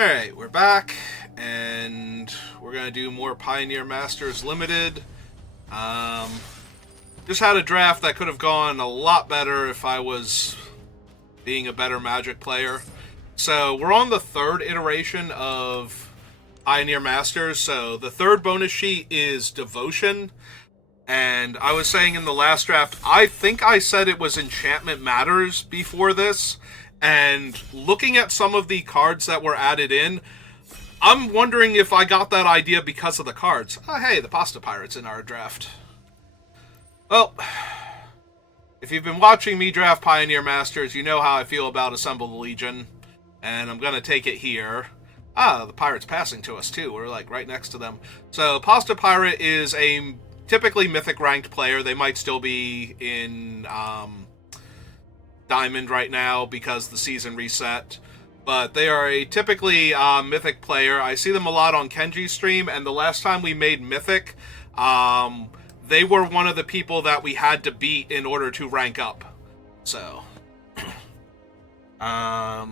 Alright, we're back, and we're going to do more Pioneer Masters Limited. Um, just had a draft that could have gone a lot better if I was being a better Magic player. So, we're on the third iteration of Pioneer Masters, so the third bonus sheet is Devotion, and I was saying in the last draft, I think I said it was Enchantment Matters before this, and looking at some of the cards that were added in, I'm wondering if I got that idea because of the cards. Oh, hey, the Pasta Pirate's in our draft. Well, if you've been watching me draft Pioneer Masters, you know how I feel about Assemble the Legion, and I'm going to take it here. Ah, the Pirate's passing to us, too. We're, like, right next to them. So, Pasta Pirate is a typically Mythic-ranked player. They might still be in, Diamond right now because the season reset, but they are a typically Mythic player. I see them a lot on Kenji's stream, and the last time we made Mythic, they were one of the people that we had to beat in order to rank up. So, not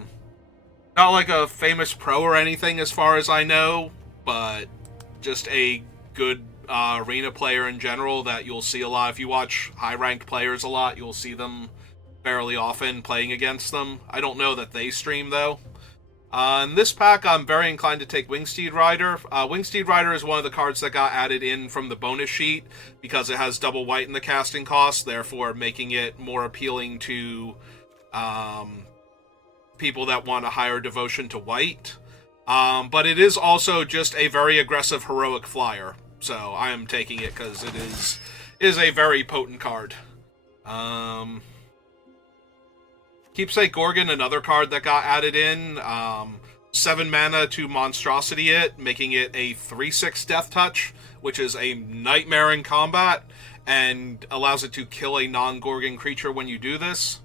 like a famous pro or anything as far as I know, but just a good arena player in general that you'll see a lot. If you watch high-ranked players a lot, you'll see them fairly often playing against them. I don't know that they stream, though. In this pack, I'm very inclined to take Wingsteed Rider. Wingsteed Rider is one of the cards that got added in from the bonus sheet because it has double white in the casting cost, therefore making it more appealing to people that want a higher devotion to white. But it is also just a very aggressive heroic flyer, so I am taking it because it is a very potent card. Keepsake Gorgon, another card that got added in. 7 mana to Monstrosity it, making it a 3/6 Death Touch, which is a nightmare in combat, and allows it to kill a non-Gorgon creature when you do this.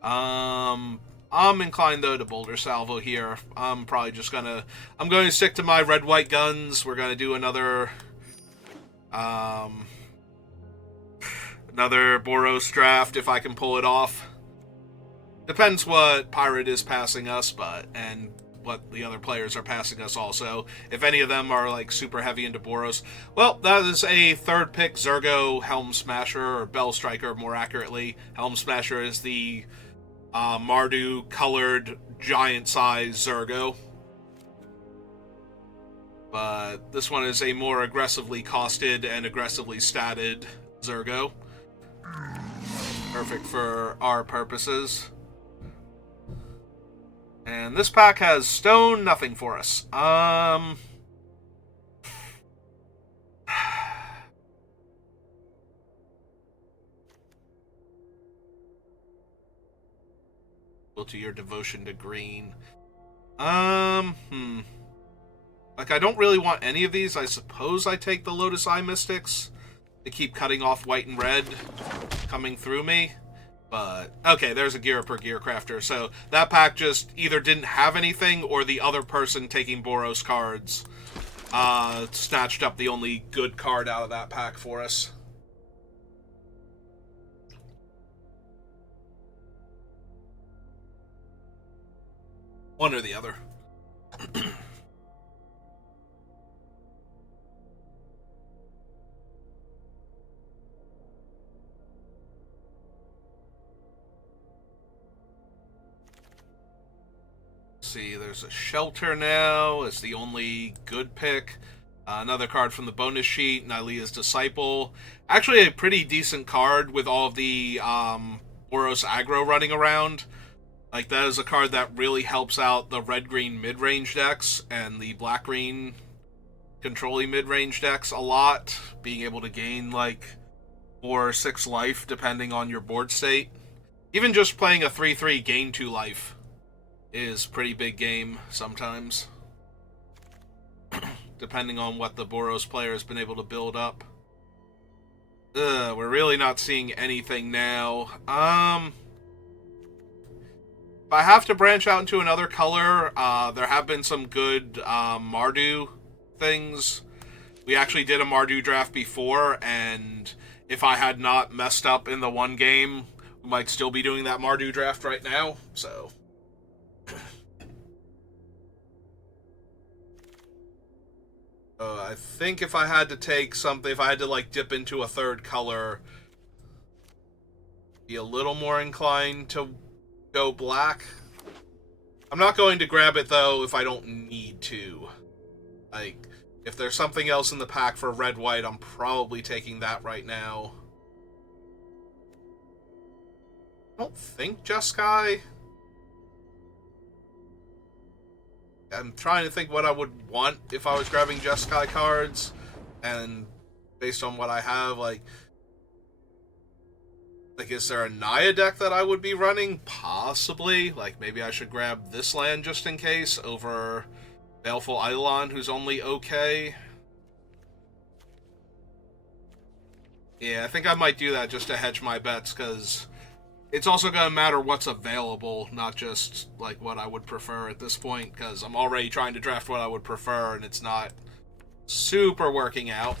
I'm inclined, though, to Boulder Salvo here. I'm going to stick to my red-white guns. We're going to do another Boros draft if I can pull it off. Depends what Pirate is passing us, and what the other players are passing us also. If any of them are, like, super heavy into Boros. Well, that is a third pick, Zergo Helm Smasher, or Bell Striker, more accurately. Helm Smasher is the Mardu-colored, giant-sized Zergo. But this one is a more aggressively costed and aggressively statted Zergo. Perfect for our purposes. And this pack has stone, nothing for us. Go to your devotion to green. Like, I don't really want any of these. I suppose I take the Lotus Eye Mystics to keep cutting off white and red coming through me. But, okay, there's a Gear Up or Gear Crafter. So, that pack just either didn't have anything, or the other person taking Boros cards snatched up the only good card out of that pack for us. One or the other. See, there's a Shelter now. It's the only good pick. Another card from the bonus sheet, Nylea's Disciple. Actually a pretty decent card with all of the Boros aggro running around. Like, that is a card that really helps out the red-green mid-range decks and the black-green controlling mid-range decks a lot. Being able to gain, like, 4 or 6 life depending on your board state. Even just playing a 3/3 gain 2 life is pretty big game sometimes, depending on what the Boros player has been able to build up. We're really not seeing anything now. If I have to branch out into another color, there have been some good Mardu things. We actually did a Mardu draft before, and if I had not messed up in the one game, we might still be doing that Mardu draft right now, so I think if I had to take something, if I had to like dip into a third color, be a little more inclined to go black. I'm not going to grab it though if I don't need to. Like, if there's something else in the pack for red-white, I'm probably taking that right now. I don't think Jeskai. I'm trying to think what I would want if I was grabbing Jeskai cards, and based on what I have, like, is there a Naya deck that I would be running? Possibly. Like, maybe I should grab this land just in case over Baleful Eidolon, who's only okay. Yeah, I think I might do that just to hedge my bets, because it's also going to matter what's available, not just, like, what I would prefer at this point, because I'm already trying to draft what I would prefer, and it's not super working out.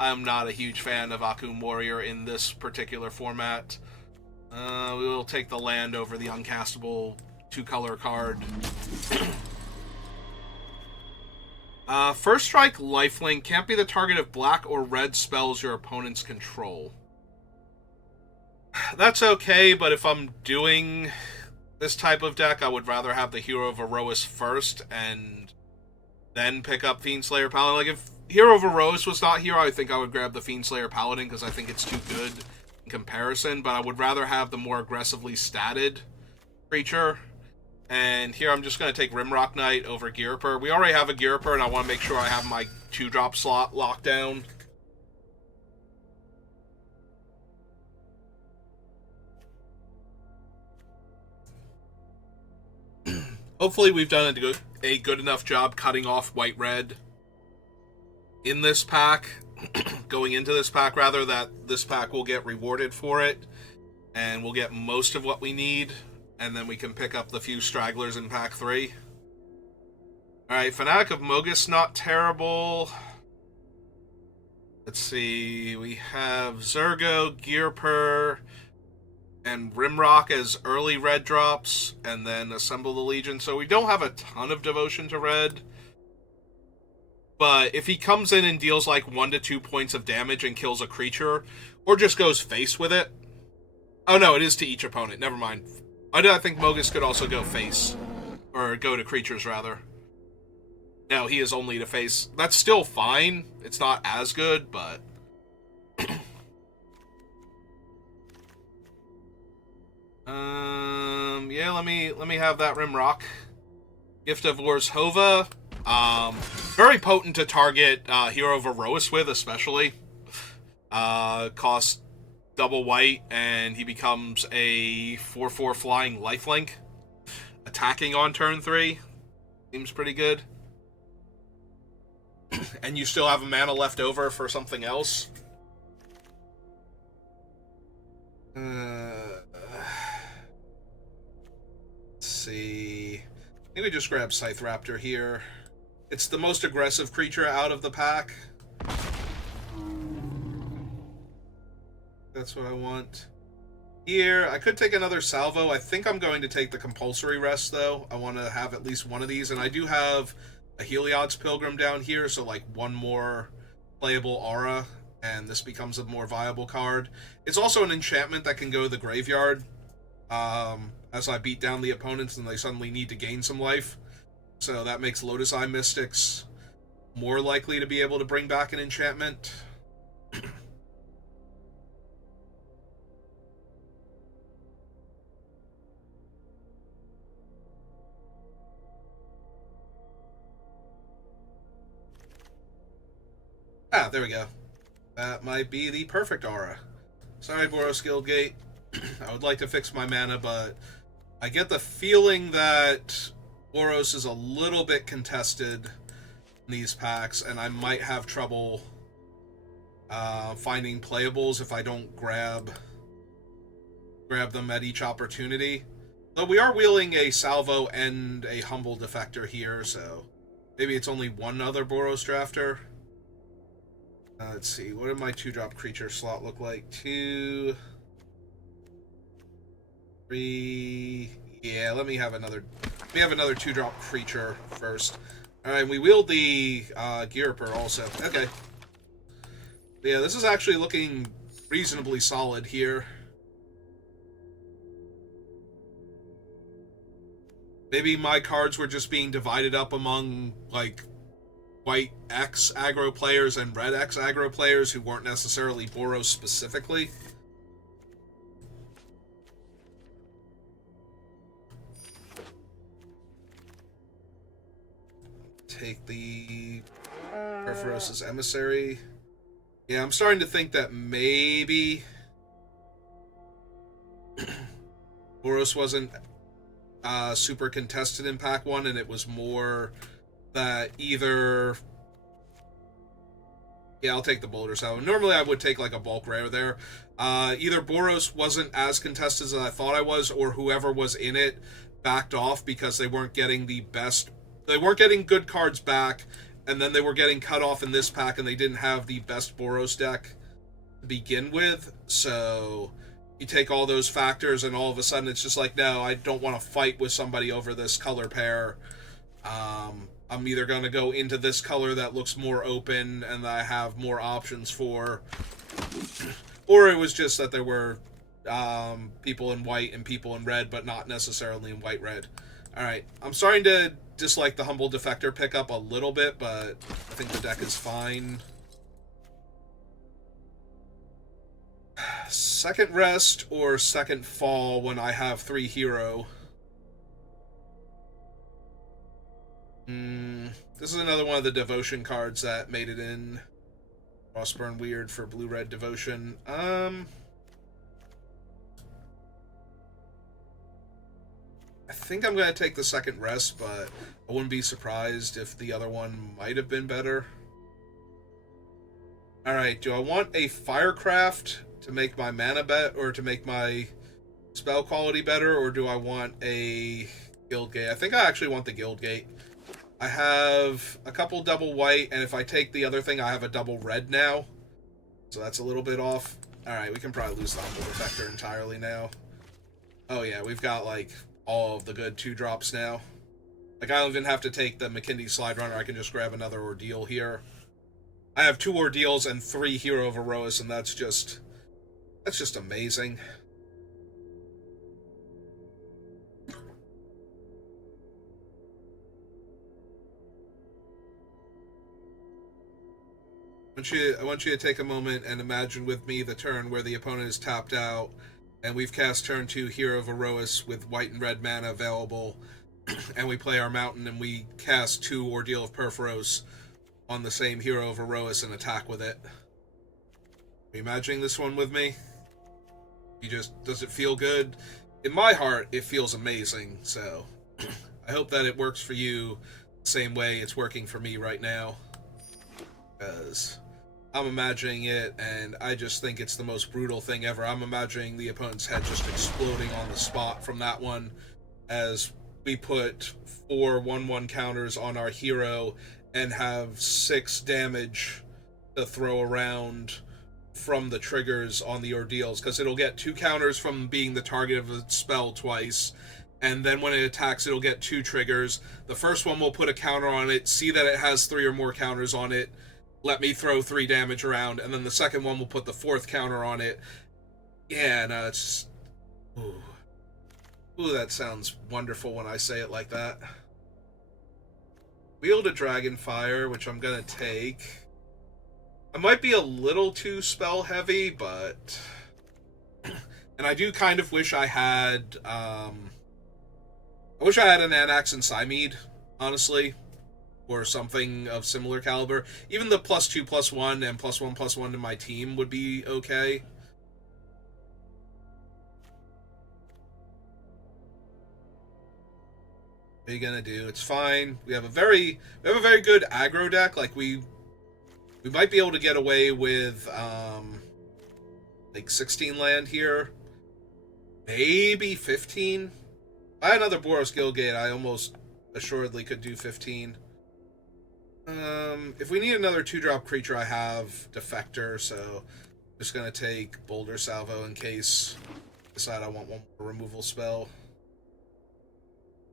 I'm not a huge fan of Akum Warrior in this particular format. We will take the land over the uncastable 2-color card. First Strike Lifelink can't be the target of black or red spells your opponents control. That's okay, but if I'm doing this type of deck, I would rather have the Hero of Erois first and then pick up Fiendslayer Paladin. Like, if Hero of Erois was not here, I think I would grab the Fiendslayer Paladin because I think it's too good in comparison, but I would rather have the more aggressively statted creature. And here I'm just going to take Rimrock Knight over Ghirapur. We already have a Ghirapur, and I want to make sure I have my 2-drop slot locked down. Hopefully we've done a good enough job cutting off white-red in this pack, going into this pack, rather, that this pack will get rewarded for it, and we'll get most of what we need, and then we can pick up the few stragglers in pack 3. Alright, Fanatic of Mogis, not terrible. Let's see, we have Zurgo, Ghirapur, and Rimrock as early red drops, and then Assemble the Legion. So we don't have a ton of devotion to red. But if he comes in and deals like 1 to 2 points of damage and kills a creature, or just goes face with it. Oh no, it is to each opponent. Never mind. I think Mogis could also go face. Or go to creatures, rather. No, he is only to face. That's still fine. It's not as good, but... yeah, let me have that Rimrock. Gift of War's Hova. Very potent to target Hero of Erois with, especially. Costs double white, and he becomes a 4/4 flying lifelink. Attacking on turn 3. Seems pretty good. And you still have a mana left over for something else. Let's see. Maybe just grab Scythe Raptor here. It's the most aggressive creature out of the pack. That's what I want. Here, I could take another Salvo. I think I'm going to take the Compulsory Rest, though. I want to have at least one of these, and I do have a Heliod's Pilgrim down here, so like one more playable aura, and this becomes a more viable card. It's also an enchantment that can go to the graveyard as I beat down the opponents and they suddenly need to gain some life. So that makes Lotus Eye Mystics more likely to be able to bring back an enchantment. Ah, there we go. That might be the perfect aura. Sorry, Boros Guildgate. I would like to fix my mana, but I get the feeling that Boros is a little bit contested in these packs, and I might have trouble finding playables if I don't grab them at each opportunity. Though we are wheeling a Salvo and a Humble Defector here, so maybe it's only one other Boros drafter. Let's see, what did my 2-drop creature slot look like? 2, 3... Yeah, let me have another We have another 2-drop creature first. Alright, we wield the Gearper also. Okay. Yeah, this is actually looking reasonably solid here. Maybe my cards were just being divided up among, like, white X aggro players and red X aggro players who weren't necessarily Boros specifically. Take the Purphoros' Emissary. Yeah, I'm starting to think that maybe Boros wasn't super contested in Pack 1, and it was more that either... Yeah, I'll take the Boulder Salvo. Normally I would take like a bulk rare there. Either Boros wasn't as contested as I thought I was, or whoever was in it backed off because they weren't getting the best... They weren't getting good cards back, and then they were getting cut off in this pack, and they didn't have the best Boros deck to begin with. So you take all those factors, and all of a sudden it's just like, no, I don't want to fight with somebody over this color pair. I'm either going to go into this color that looks more open and that I have more options for, or it was just that there were people in white and people in red, but not necessarily in white-red. Alright, I'm starting to dislike the Humble Defector pickup a little bit, but I think the deck is fine. Second Rest or Second Fall when I have 3 hero. This is another one of the Devotion cards that made it in. Frostburn Weird for blue-red Devotion. I think I'm going to take the Second Rest, but I wouldn't be surprised if the other one might have been better. Alright, do I want a Firecraft to make my mana or to make my spell quality better, or do I want a Guildgate? I think I actually want the Guildgate. I have a couple double white, and if I take the other thing, I have a double red now. So that's a little bit off. Alright, we can probably lose the Humble Defector entirely now. Oh yeah, we've got, like, all of the good 2-drops now. Like, I don't even have to take the McKindy Slide Runner, I can just grab another Ordeal here. I have 2 Ordeals and 3 Hero of Erois, and that's just amazing. I want you to take a moment and imagine with me the turn where the opponent is tapped out, and we've cast turn 2 Hero of Erois with white and red mana available, and we play our mountain and we cast 2 Ordeal of Purphoros on the same Hero of Erois and attack with it. Are you imagining this one with me? Does it feel good? In my heart, it feels amazing, so I hope that it works for you the same way it's working for me right now. Because I'm imagining it, and I just think it's the most brutal thing ever. I'm imagining the opponent's head just exploding on the spot from that one, as we put 4 1/1 counters on our hero and have 6 damage to throw around from the triggers on the Ordeals, because it'll get 2 counters from being the target of a spell twice, and then when it attacks, it'll get 2 triggers. The first one will put a counter on it, see that it has 3 or more counters on it, let me throw 3 damage around, and then the second one will put the 4th counter on it. Yeah, no, it's just... Ooh, that sounds wonderful when I say it like that. Wield a Dragonfire, which I'm gonna take. I might be a little too spell heavy, but... And I do kind of wish I had, I wish I had an Anax and Psymead, honestly. Or something of similar caliber. Even the +2/+1 and +1/+1 to my team would be okay. What are you gonna do? It's fine. We have a very good aggro deck. Like we might be able to get away with like 16 land here. Maybe 15. If I had another Boros Guildgate, I almost assuredly could do 15. If we need another 2-drop creature, I have Defector, so I'm just gonna take Boulder Salvo in case I decide I want one more removal spell.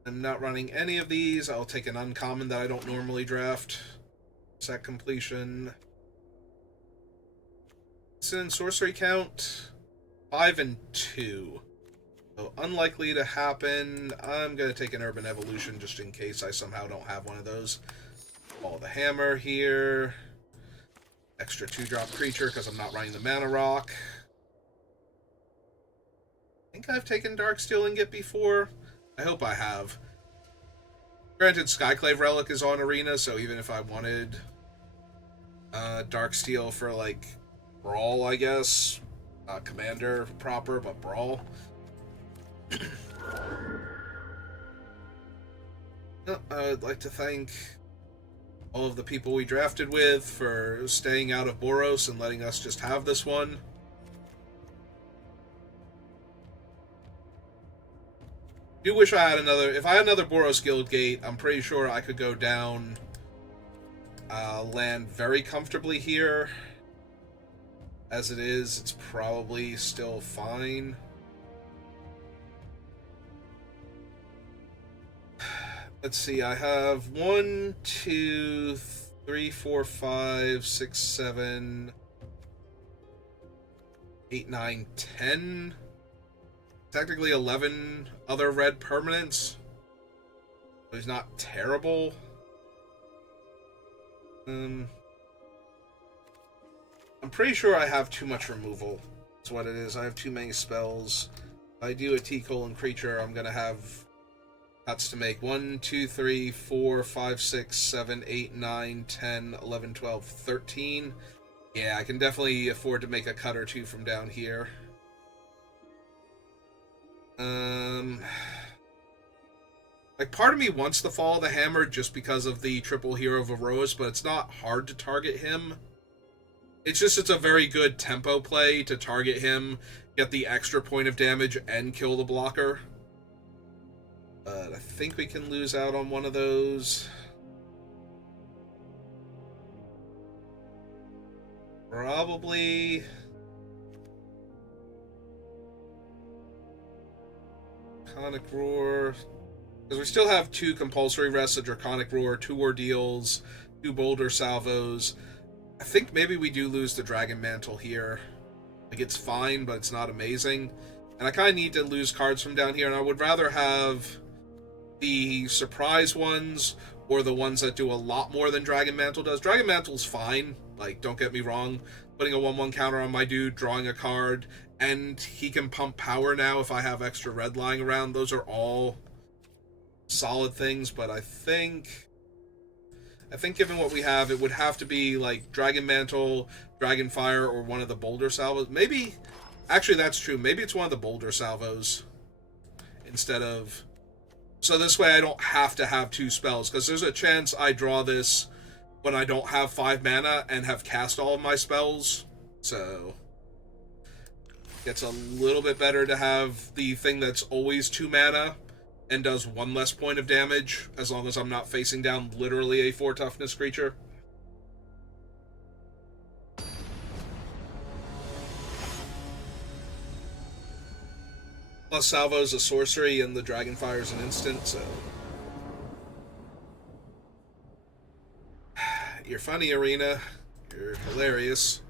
I'm not running any of these. I'll take an uncommon that I don't normally draft. Set completion. Sin sorcery count 5 and 2. So unlikely to happen. I'm gonna take an Urban Evolution just in case I somehow don't have one of those. Follow the hammer here. Extra 2-drop creature because I'm not running the Mana Rock. I think I've taken Darksteel Ingot before. I hope I have. Granted, Skyclave Relic is on Arena, so even if I wanted Darksteel for, like, Brawl, I guess. Commander proper, but Brawl. I'd like to thank all of the people we drafted with for staying out of Boros and letting us just have this one. I do wish I had another... If I had another Boros Guild Gate, I'm pretty sure I could go down land very comfortably here. As it is, it's probably still fine. Let's see, I have 1, 2, 3, 4, 5, 6, 7, 8, 9, 10. Technically 11 other red permanents. But he's not terrible. I'm pretty sure I have too much removal. That's what it is. I have too many spells. If I do a T-colon creature, I'm gonna have cuts to make 1, 2, 3, 4, 5, 6, 7, 8, 9, 10, 11, 12, 13. Yeah, I can definitely afford to make a cut or two from down here. Like, part of me wants to follow the hammer just because of the triple hero of Aroas, but it's not hard to target him. It's just, it's a very good tempo play to target him, get the extra point of damage, and kill the blocker. But I think we can lose out on one of those. Probably... Draconic Roar... Because we still have 2 compulsory rests, a Draconic Roar, 2 Ordeals, 2 Boulder Salvos. I think maybe we do lose the Dragon Mantle here. Like, it's fine, but it's not amazing. And I kind of need to lose cards from down here, and I would rather have the surprise ones, or the ones that do a lot more than Dragon Mantle does. Dragon Mantle's fine, like, don't get me wrong. Putting a 1/1 counter on my dude, drawing a card, and he can pump power now if I have extra red lying around. Those are all solid things, but I think given what we have, it would have to be like Dragon Mantle, Dragon Fire, or one of the Boulder Salvos. Maybe, actually that's true, maybe it's one of the Boulder Salvos instead of... So this way I don't have to have 2 spells, because there's a chance I draw this when I don't have 5 mana and have cast all of my spells, so it's a little bit better to have the thing that's always 2 mana and does 1 less point of damage, as long as I'm not facing down literally a 4 toughness creature. Plus Salvo's a sorcery and the Dragonfire's an instant, so... You're funny, Arena. You're hilarious.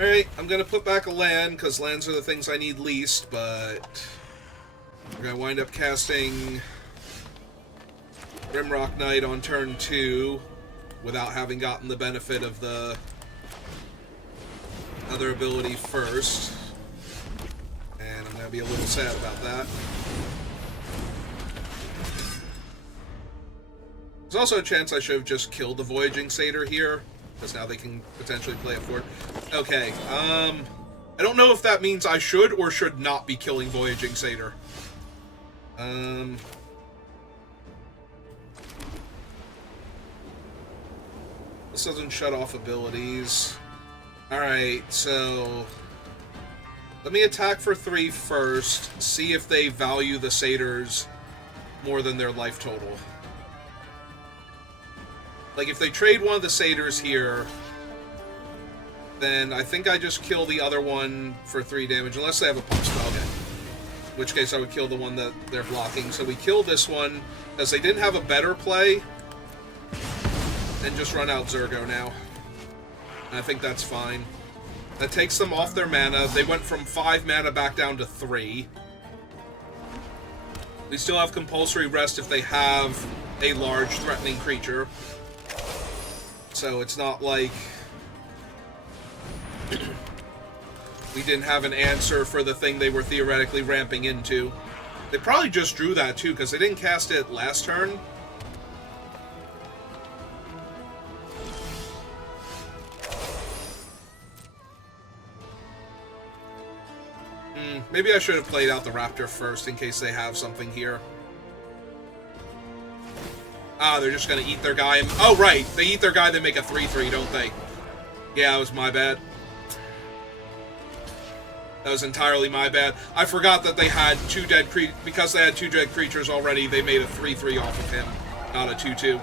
Alright, I'm gonna put back a land, because lands are the things I need least, but... We're gonna wind up casting Grimrock Knight on turn 2, without having gotten the benefit of the other ability first. And I'm gonna be a little sad about that. There's also a chance I should have just killed the Voyaging Satyr here, because now they can potentially play it forward. Okay, I don't know if that means I should or should not be killing Voyaging Satyr. This doesn't shut off abilities. Alright, so... Let me attack for 3 first, see if they value the Satyrs more than their life total. Like, if they trade one of the Satyrs here, then I think I just kill the other one for 3 damage, unless they have a pump spell. Okay. which case I would kill the one that they're blocking. So we kill this one, because they didn't have a better play, and just run out Zergo now. And I think that's fine. That takes them off their mana. They went from 5 mana back down to 3. We still have compulsory rest if they have a large threatening creature. So it's not like we didn't have an answer for the thing they were theoretically ramping into. They probably just drew that too, because they didn't cast it last turn. Maybe I should have played out the Raptor first in case they have something here. Ah, they're just going to eat their guy. Oh, right. They eat their guy, they make a 3/3, don't they? Yeah, that was my bad. That was entirely my bad. I forgot that they had 2 dead creatures. Because they had 2 dead creatures already, they made a 3/3 off of him, not a 2/2.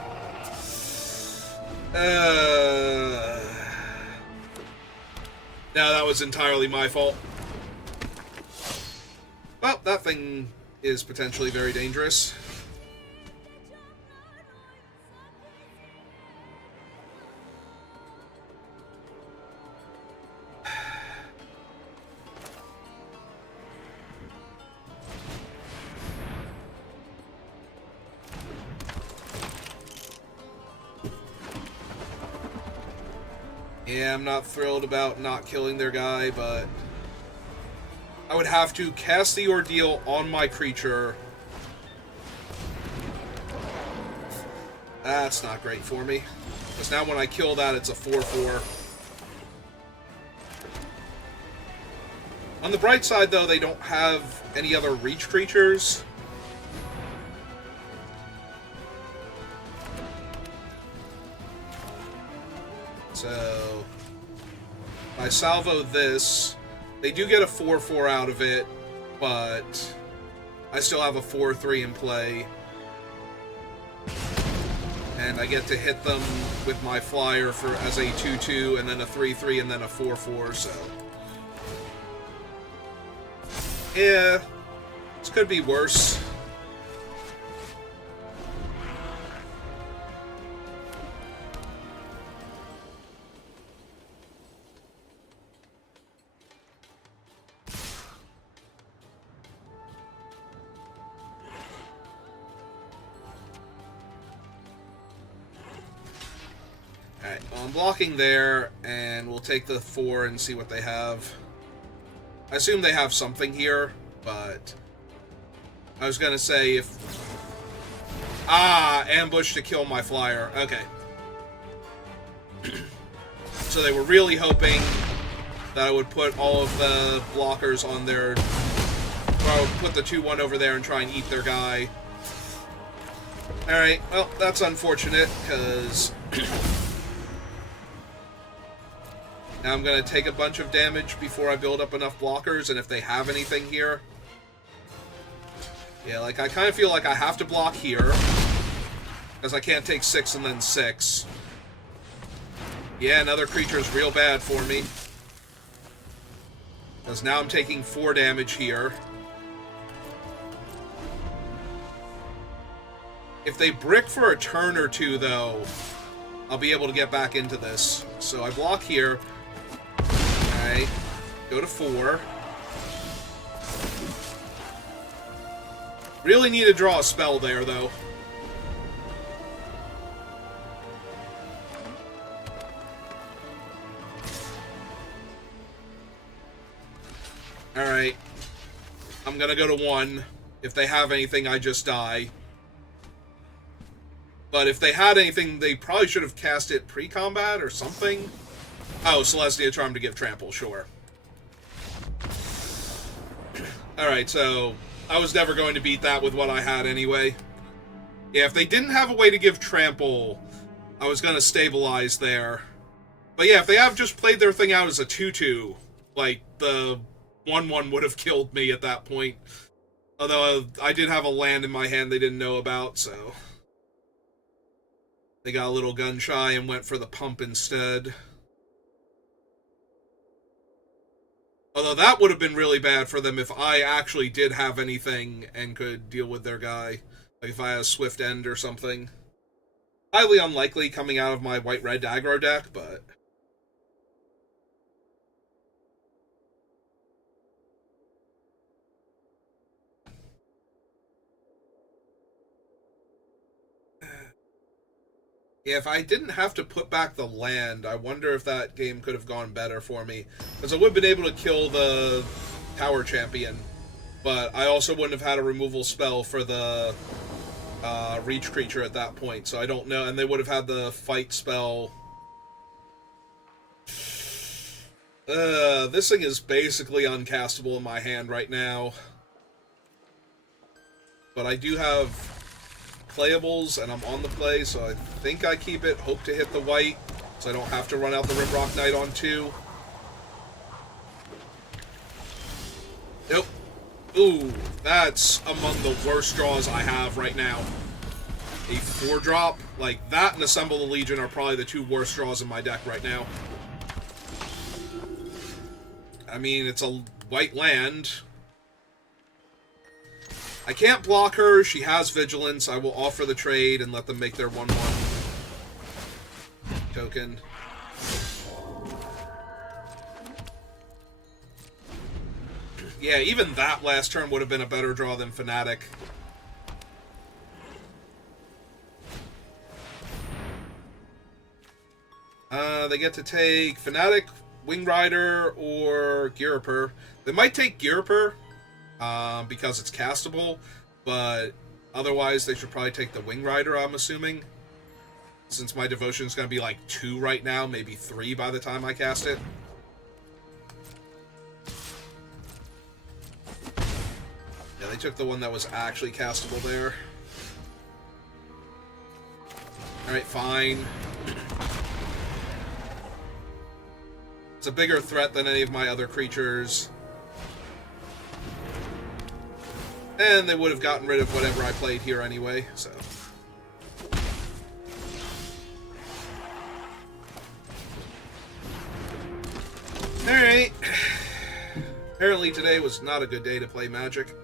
No, that was entirely my fault. Well, that thing is potentially very dangerous. Yeah, I'm not thrilled about not killing their guy, but I would have to cast the Ordeal on my creature. That's not great for me. Because now when I kill that, it's a 4/4. On the bright side, though, they don't have any other reach creatures. So, if I salvo this, they do get a 4/4 out of it, but I still have a 4/3 in play. And I get to hit them with my flyer as a 2/2, and then a 3/3, and then a 4/4, so... yeah, this could be worse. Alright, well, I'm blocking there, and we'll take the 4 and see what they have. I assume they have something here, but I was gonna say if... ah, ambush to kill my flyer. Okay. So they were really hoping that I would put all of the blockers on their... or I would put the 2/1 over there and try and eat their guy. Alright, well, that's unfortunate, because... now I'm going to take a bunch of damage before I build up enough blockers, and if they have anything here... yeah, like, I kind of feel like I have to block here, because I can't take 6 and then 6. Yeah, another creature is real bad for me. Because now I'm taking 4 damage here. If they brick for a turn or 2, though, I'll be able to get back into this. So I block here. Okay, go to 4. Really need to draw a spell there, though. Alright. I'm gonna go to 1. If they have anything, I just die. But if they had anything, they probably should have cast it pre-combat or something. Oh, Celestia Charm to give trample, sure. Alright, so I was never going to beat that with what I had anyway. Yeah, if they didn't have a way to give trample, I was going to stabilize there. But yeah, if they have just played their thing out as a 2/2, like, the 1/1 would have killed me at that point. Although I did have a land in my hand they didn't know about, so... they got a little gun shy and went for the pump instead. Although that would have been really bad for them if I actually did have anything and could deal with their guy. Like if I had a Swift End or something. Highly unlikely coming out of my white-red aggro deck, but... Yeah, if I didn't have to put back the land, I wonder if that game could have gone better for me. Because I would have been able to kill the Tower Champion, but I also wouldn't have had a removal spell for the Reach creature at that point, so I don't know. And they would have had the fight spell. This thing is basically uncastable in my hand right now. But I do have playables, and I'm on the play, so I think I keep it. Hope to hit the white, so I don't have to run out the Rimrock Knight on 2. Nope. Ooh, that's among the worst draws I have right now. A 4-drop, like that and Assemble the Legion are probably the 2 worst draws in my deck right now. I mean, it's a white land. I can't block her. She has Vigilance. I will offer the trade and let them make their 1/1 token. Yeah, even that last turn would have been a better draw than Fnatic. They get to take Fnatic, Wing Rider, or Ghirapur. They might take Ghirapur, because it's castable, but otherwise they should probably take the Wing Rider, I'm assuming. Since my devotion is going to be like 2 right now, maybe 3 by the time I cast it. Yeah, they took the one that was actually castable there. Alright, fine. It's a bigger threat than any of my other creatures. And they would have gotten rid of whatever I played here anyway, so... Alright. Apparently today was not a good day to play Magic.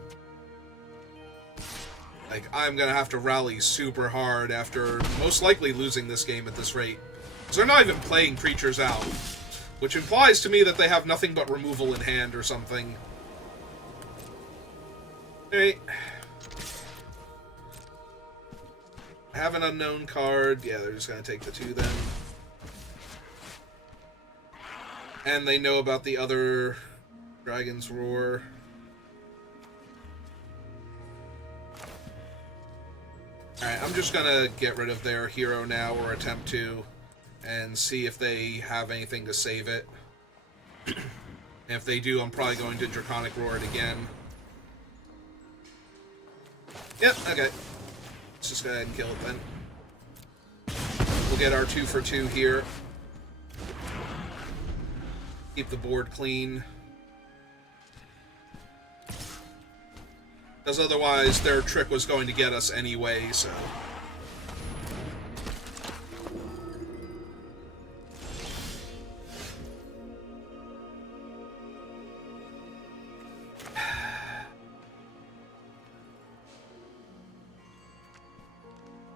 Like, I'm gonna have to rally super hard after most likely losing this game at this rate. Because they're not even playing creatures out. Which implies to me that they have nothing but removal in hand or something. Alright. I have an unknown card. Yeah, they're just gonna take the 2 then. And they know about the other Dragon's Roar. Alright, I'm just gonna get rid of their hero now, or attempt to, and see if they have anything to save it. And if they do, I'm probably going to Draconic Roar it again. Yep, okay. Let's just go ahead and kill it then. We'll get our 2 for 2 here. Keep the board clean. Because otherwise their trick was going to get us anyway, so...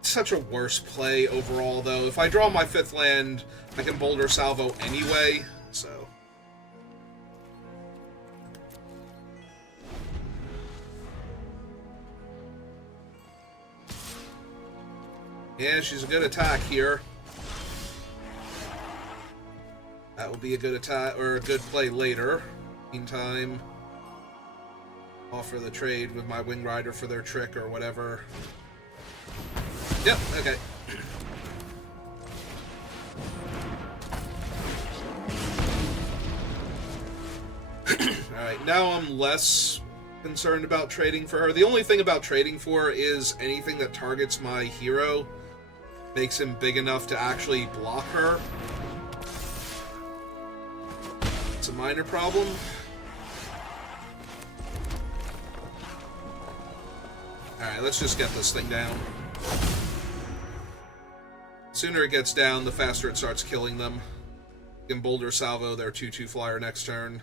Such a worse play overall, though. If I draw my 5th land, I can Boulder Salvo anyway, so... Yeah, she's a good attack here. That will be a good attack, or a good play later. Meantime, offer the trade with my Wing Rider for their trick or whatever. Yep, okay. Alright, now I'm less concerned about trading for her. The only thing about trading for her is anything that targets my hero makes him big enough to actually block her. It's a minor problem. Alright, let's just get this thing down. The sooner it gets down, the faster it starts killing them. You can Boulder Salvo their 2/2 flyer next turn.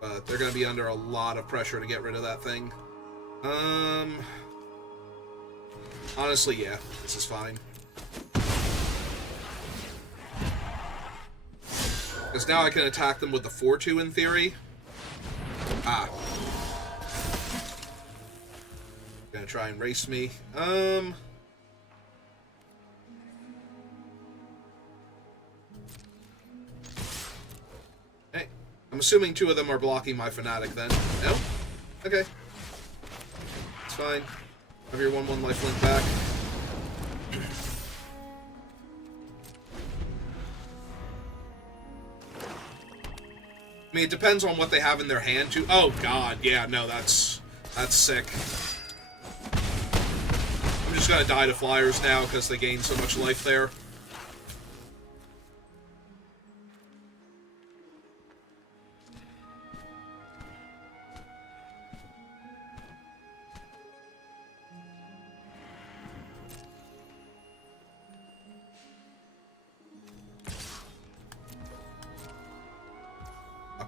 But they're going to be under a lot of pressure to get rid of that thing. Honestly, yeah, this is fine. Because now I can attack them with the 4-2 in theory. Ah. Gonna try and race me. Hey, I'm assuming 2 of them are blocking my Fanatic then. No? Okay. It's fine. Have your 1/1 lifelink back. I mean, it depends on what they have in their hand, too. Oh, God, yeah, no, that's sick. I'm just gonna die to flyers now, because they gain so much life there.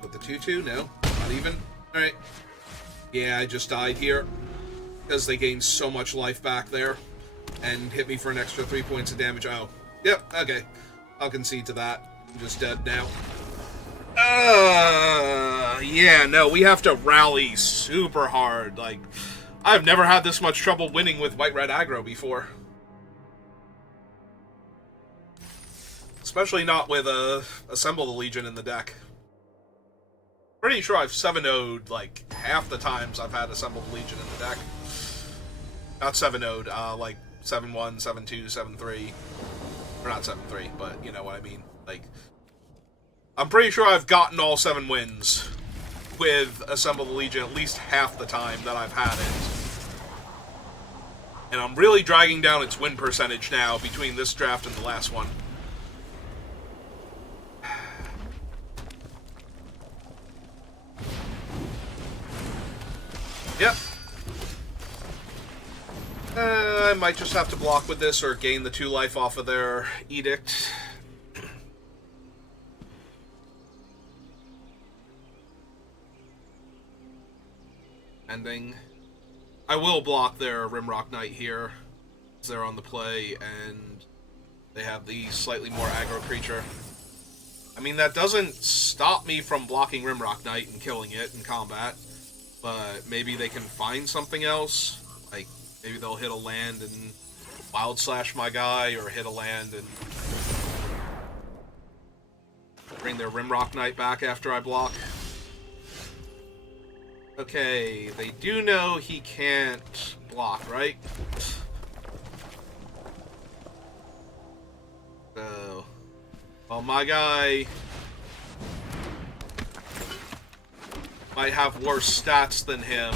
With the 2-2? No, not even. Alright. Yeah, I just died here. Because they gained so much life back there. And hit me for an extra 3 points of damage. Oh. Yep, okay. I'll concede to that. I'm just dead now. Yeah, no, we have to rally super hard. Like, I've never had this much trouble winning with white-red aggro before. Especially not with Assemble the Legion in the deck. Pretty sure I've 7-0'd, like, half the times I've had Assembled Legion in the deck. Not 7-0'd, like, 7-1, 7-2, 7-3. Or not 7-3, but you know what I mean. Like, I'm pretty sure I've gotten all 7 wins with Assemble the Legion at least half the time that I've had it. And I'm really dragging down its win percentage now between this draft and the last one. Yep. I might just have to block with this or gain the 2 life off of their Edict. Ending. I will block their Rimrock Knight here, because they're on the play, and they have the slightly more aggro creature. I mean, that doesn't stop me from blocking Rimrock Knight and killing it in combat. But maybe they can find something else. Like, maybe they'll hit a land and Wild Slash my guy, or hit a land and bring their Rimrock Knight back after I block. Okay, they do know he can't block, right? So, well, my guy might have worse stats than him.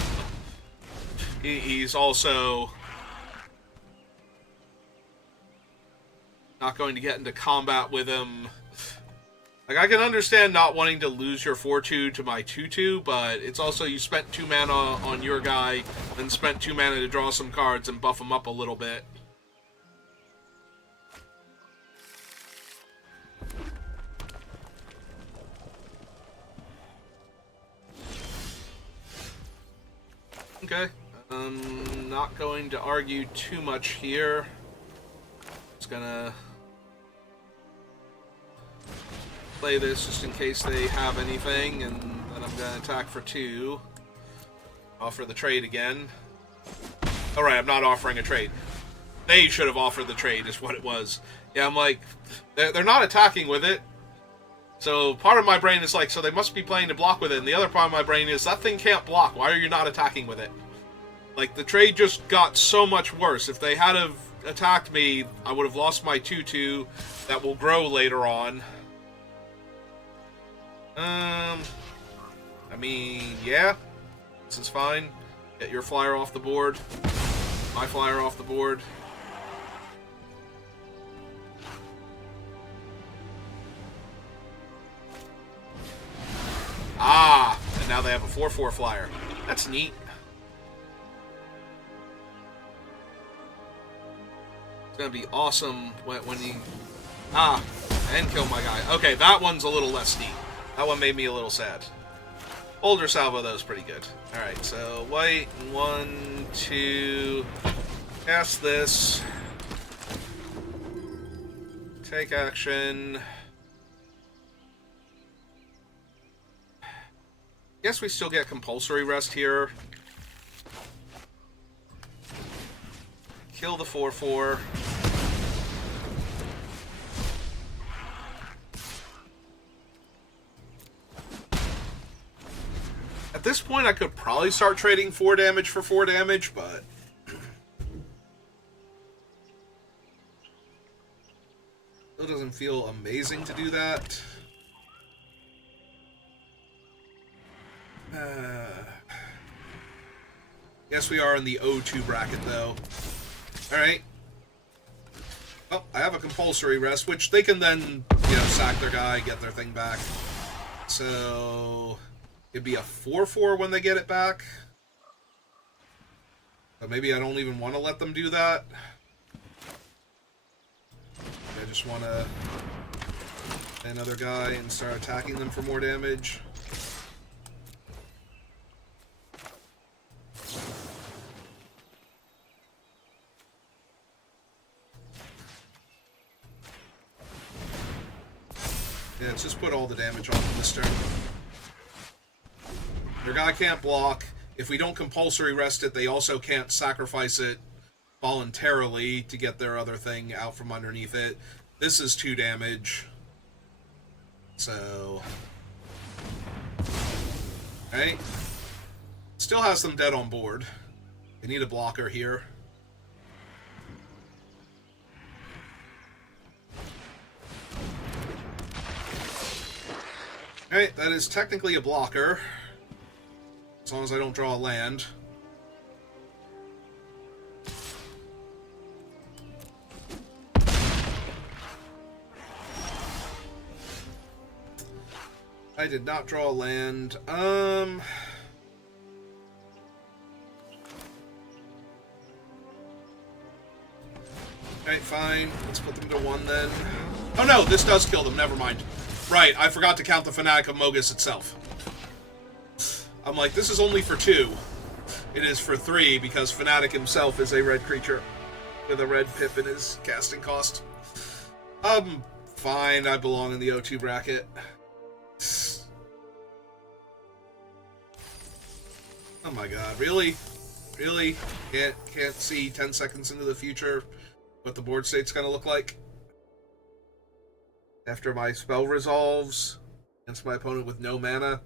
He's also not going to get into combat with him. Like, I can understand not wanting to lose your 4-2 to my 2-2, but it's also you spent 2 mana on your guy, then spent 2 mana to draw some cards and buff him up a little bit. Okay, I'm not going to argue too much here. Just gonna play this just in case they have anything, and then I'm gonna attack for 2. Offer the trade again. Alright, I'm not offering a trade. They should have offered the trade, is what it was. Yeah, I'm like, they're not attacking with it. So part of my brain is like, so they must be playing to block with it, and the other part of my brain is, that thing can't block, why are you not attacking with it? Like, the trade just got so much worse. If they had have attacked me, I would have lost my 2-2 that will grow later on. I mean, yeah, this is fine. Get your flyer off the board, my flyer off the board. Ah, and now they have a 4-4 flyer. That's neat. It's gonna be awesome when he... Ah, and kill my guy. Okay, that one's a little less neat. That one made me a little sad. Older salvo, though, is pretty good. Alright, so white, 1, 2, cast this. Take action. Guess we still get compulsory rest here. Kill the 4/4. At this point, I could probably start trading 4 damage for 4 damage, but it doesn't feel amazing to do that. Guess we are in the O2 bracket, though. Alright. Oh, I have a compulsory rest, which they can then, sack their guy, get their thing back. So it'd be a 4/4 when they get it back. But maybe I don't even want to let them do that. I just want to another guy and start attacking them for more damage. Yeah, let's just put all the damage on them this turn. Their guy can't block. If we don't compulsory rest it, they also can't sacrifice it voluntarily to get their other thing out from underneath it. This is 2 damage. So... Right? Still has them dead on board. They need a blocker here. Alright, that is technically a blocker. As long as I don't draw a land. I did not draw a land. Alright, fine. Let's put them to 1 then. Oh no, this does kill them. Never mind. Right, I forgot to count the Fanatic of Mogis itself. I'm like, this is only for 2. It is for 3, because Fanatic himself is a red creature with a red pip in his casting cost. Fine, I belong in the O2 bracket. Oh my god, really? Really? Can't see 10 seconds into the future what the board state's gonna look like? After my spell resolves against my opponent with no mana?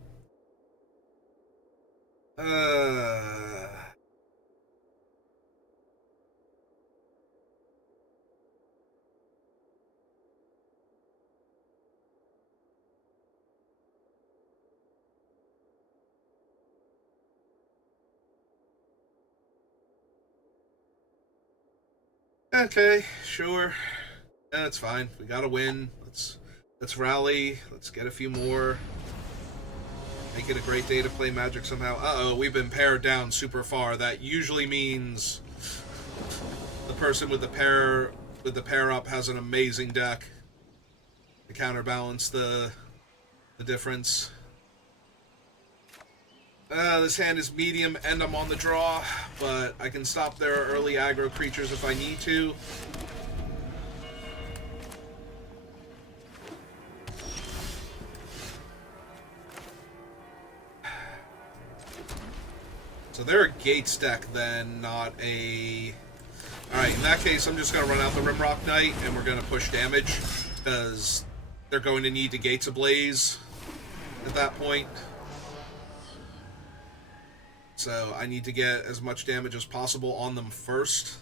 Okay, sure. That's fine. We gotta win. Let's rally. Let's get a few more. Make it a great day to play Magic somehow. Uh-oh, we've been pared down super far. That usually means the person with the pair up has an amazing deck to counterbalance the difference. This hand is medium and I'm on the draw, but I can stop their early aggro creatures if I need to. So they're a Gates deck then, not a... Alright, in that case, I'm just going to run out the Rimrock Knight, and we're going to push damage, because they're going to need the Gates Ablaze at that point. So I need to get as much damage as possible on them first.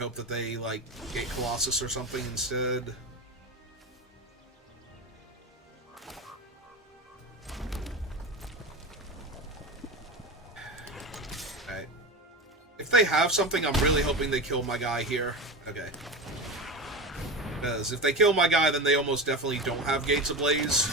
Hope that they, like, Gate Colossus or something instead. If they have something, I'm really hoping they kill my guy here. Okay. Because if they kill my guy, then they almost definitely don't have Gates Ablaze.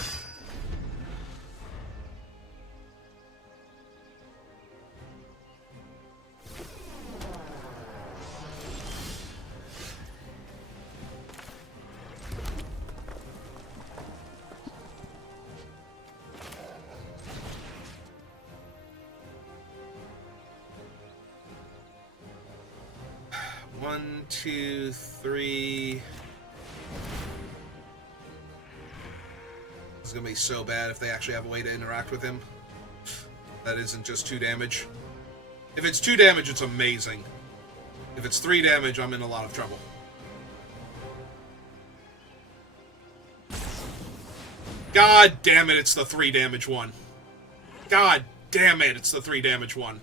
1, 2, 3. This is going to be so bad if they actually have a way to interact with him. That isn't just 2 damage. If it's 2 damage, it's amazing. If it's 3 damage, I'm in a lot of trouble. God damn it, it's the 3 damage one. God damn it, it's the 3 damage one.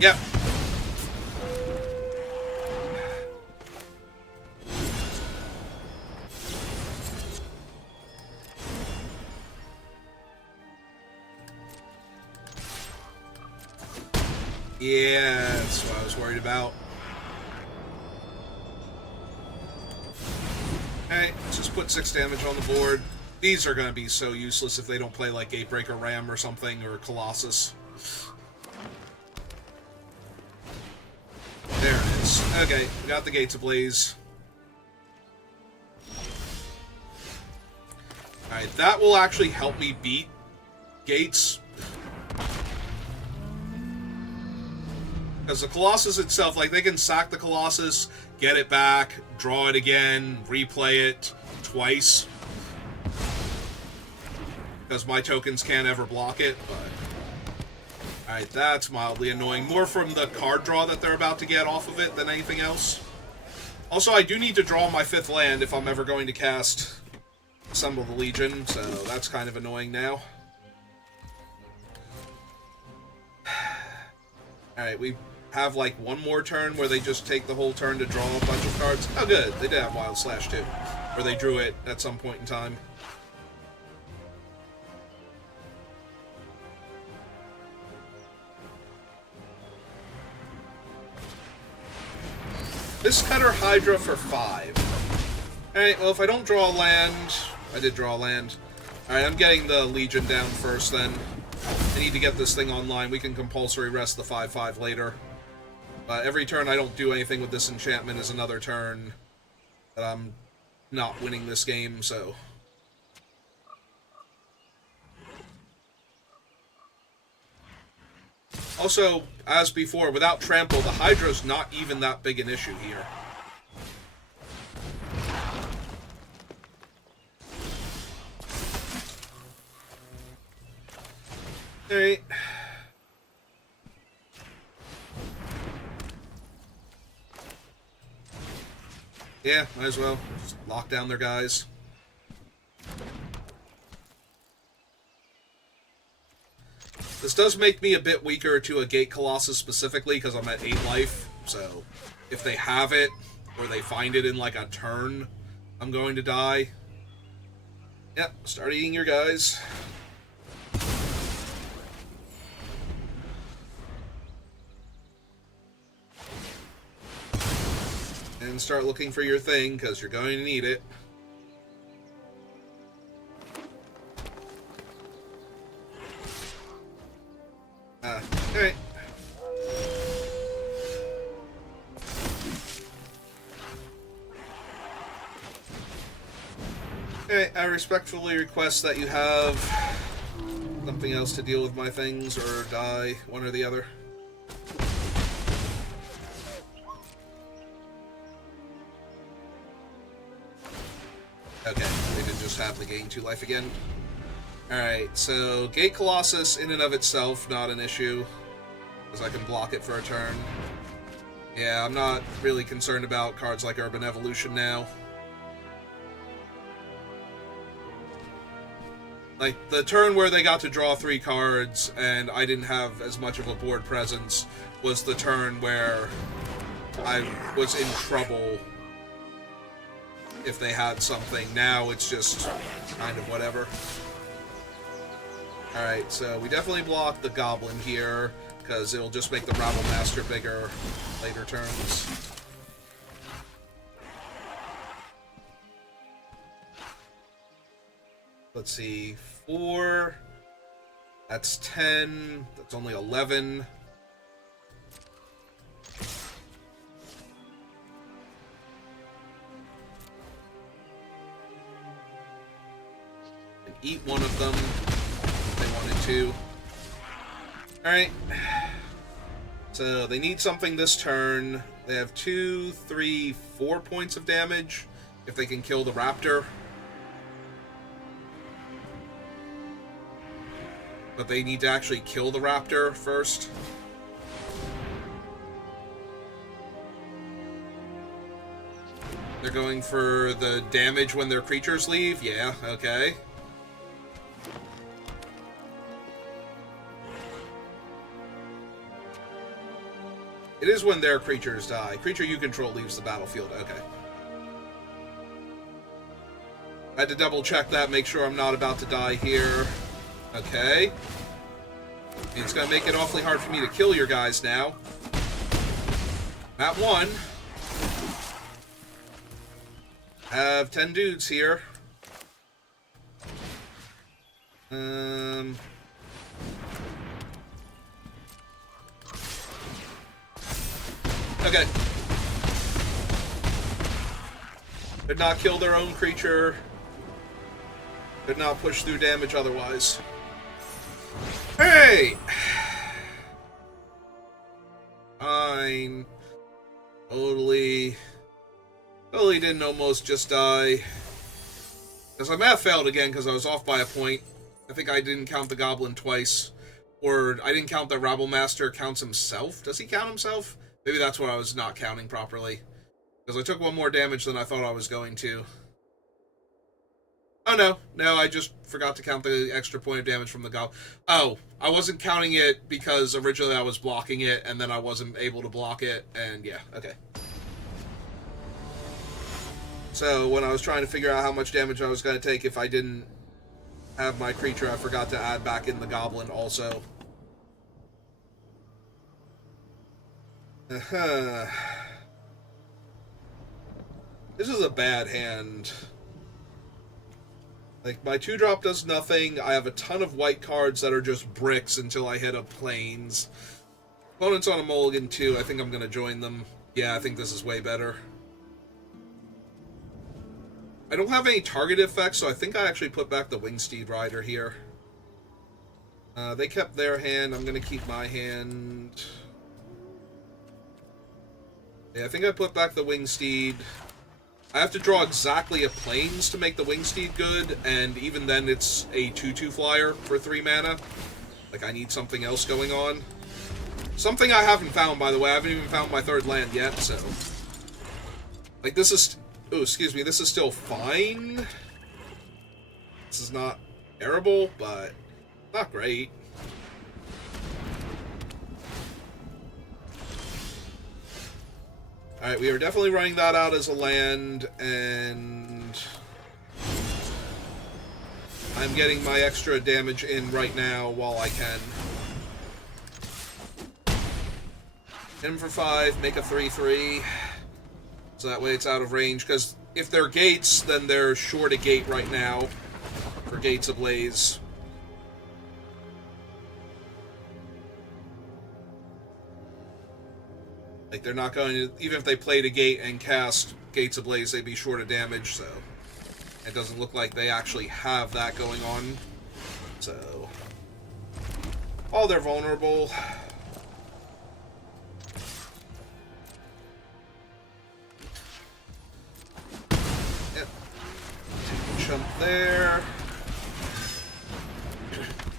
Yep. Yeah, that's what I was worried about. Alright, let's just put 6 damage on the board. These are going to be so useless if they don't play like Gatebreaker Ram or something, or Colossus. There it is. Okay, we got the Gates Ablaze. Alright, that will actually help me beat Gates. Because the Colossus itself, like, they can sack the Colossus, get it back, draw it again, replay it twice. Because my tokens can't ever block it, but... Alright, that's mildly annoying. More from the card draw that they're about to get off of it than anything else. Also, I do need to draw my 5th land if I'm ever going to cast Assemble the Legion, so that's kind of annoying now. Alright, we have like one more turn where they just take the whole turn to draw a bunch of cards. Oh good, they did have Wild Slash too. Or they drew it at some point in time. This Cutter Hydra for 5. Alright, well if I don't draw a land... I did draw a land. Alright, I'm getting the Legion down first then. I need to get this thing online. We can compulsory rest the 5/5 later. Every turn I don't do anything with this enchantment is another turn that I'm not winning this game, so... Also, as before, without Trample, the Hydra's not even that big an issue here. Alright. Yeah, might as well. Just lock down their guys. This does make me a bit weaker to a Gate Colossus specifically, because I'm at 8 life. So, if they have it, or they find it in like a turn, I'm going to die. Yep, start eating your guys. And start looking for your thing, because you're going to need it. Alright. Alright, I respectfully request that you have something else to deal with my things, or die, one or the other. Okay, they did just have to gain 2 life again. Alright, so Gate Colossus in and of itself, not an issue, because I can block it for a turn. Yeah, I'm not really concerned about cards like Urban Evolution now. Like, the turn where they got to draw 3 cards and I didn't have as much of a board presence was the turn where I was in trouble if they had something. Now it's just kind of whatever. Alright, so we definitely block the Goblin here, because it'll just make the Rabble Master bigger later turns. Let's see, 4, that's 10, that's only 11. And eat one of them. Then wanted to. Alright. So, they need something this turn. They have 2, 3, 4 points of damage if they can kill the raptor. But they need to actually kill the raptor first. They're going for the damage when their creatures leave? Yeah, okay. It is when their creatures die. Creature you control leaves the battlefield. Okay. I had to double check that, make sure I'm not about to die here. Okay. It's going to make it awfully hard for me to kill your guys now. At 1. I have 10 dudes here. Okay. Did not kill their own creature. Did not push through damage otherwise. Hey! Fine. Totally didn't almost just die. Because my math failed again because I was off by a point. I think I didn't count the goblin twice. Or I didn't count that Rabble Master counts himself. Does he count himself? Maybe that's what I was not counting properly. Because I took 1 more damage than I thought I was going to. Oh, no. No, I just forgot to count the extra point of damage from the goblin. Oh, I wasn't counting it because originally I was blocking it, and then I wasn't able to block it, and yeah, okay. So, when I was trying to figure out how much damage I was going to take if I didn't have my creature, I forgot to add back in the goblin also. This is a bad hand. Like, my 2-drop does nothing. I have a ton of white cards that are just bricks until I hit up plains. Opponent's on a mulligan too. I think I'm going to join them. Yeah, I think this is way better. I don't have any target effects, so I think I actually put back the Wingsteed Rider here. They kept their hand. I'm going to keep my hand. Yeah, I think I put back the Wingsteed. I have to draw exactly a plains to make the Wingsteed good, and even then it's a 2/2 flyer for 3 mana. Like, I need something else going on. Something I haven't found, by the way. I haven't even found my 3rd land yet, so... Like, this is... Oh, excuse me, this is still fine. This is not terrible, but not great. Alright, we are definitely running that out as a land, and I'm getting my extra damage in right now while I can. Hit him for 5, make a 3/3, so that way it's out of range, because if they're gates, then they're short a gate right now for Gates Ablaze. Like, they're not going to... Even if they played a gate and cast Gates Ablaze, they'd be short of damage, so... It doesn't look like they actually have that going on. So... Oh, they're vulnerable. Yep. Jump there.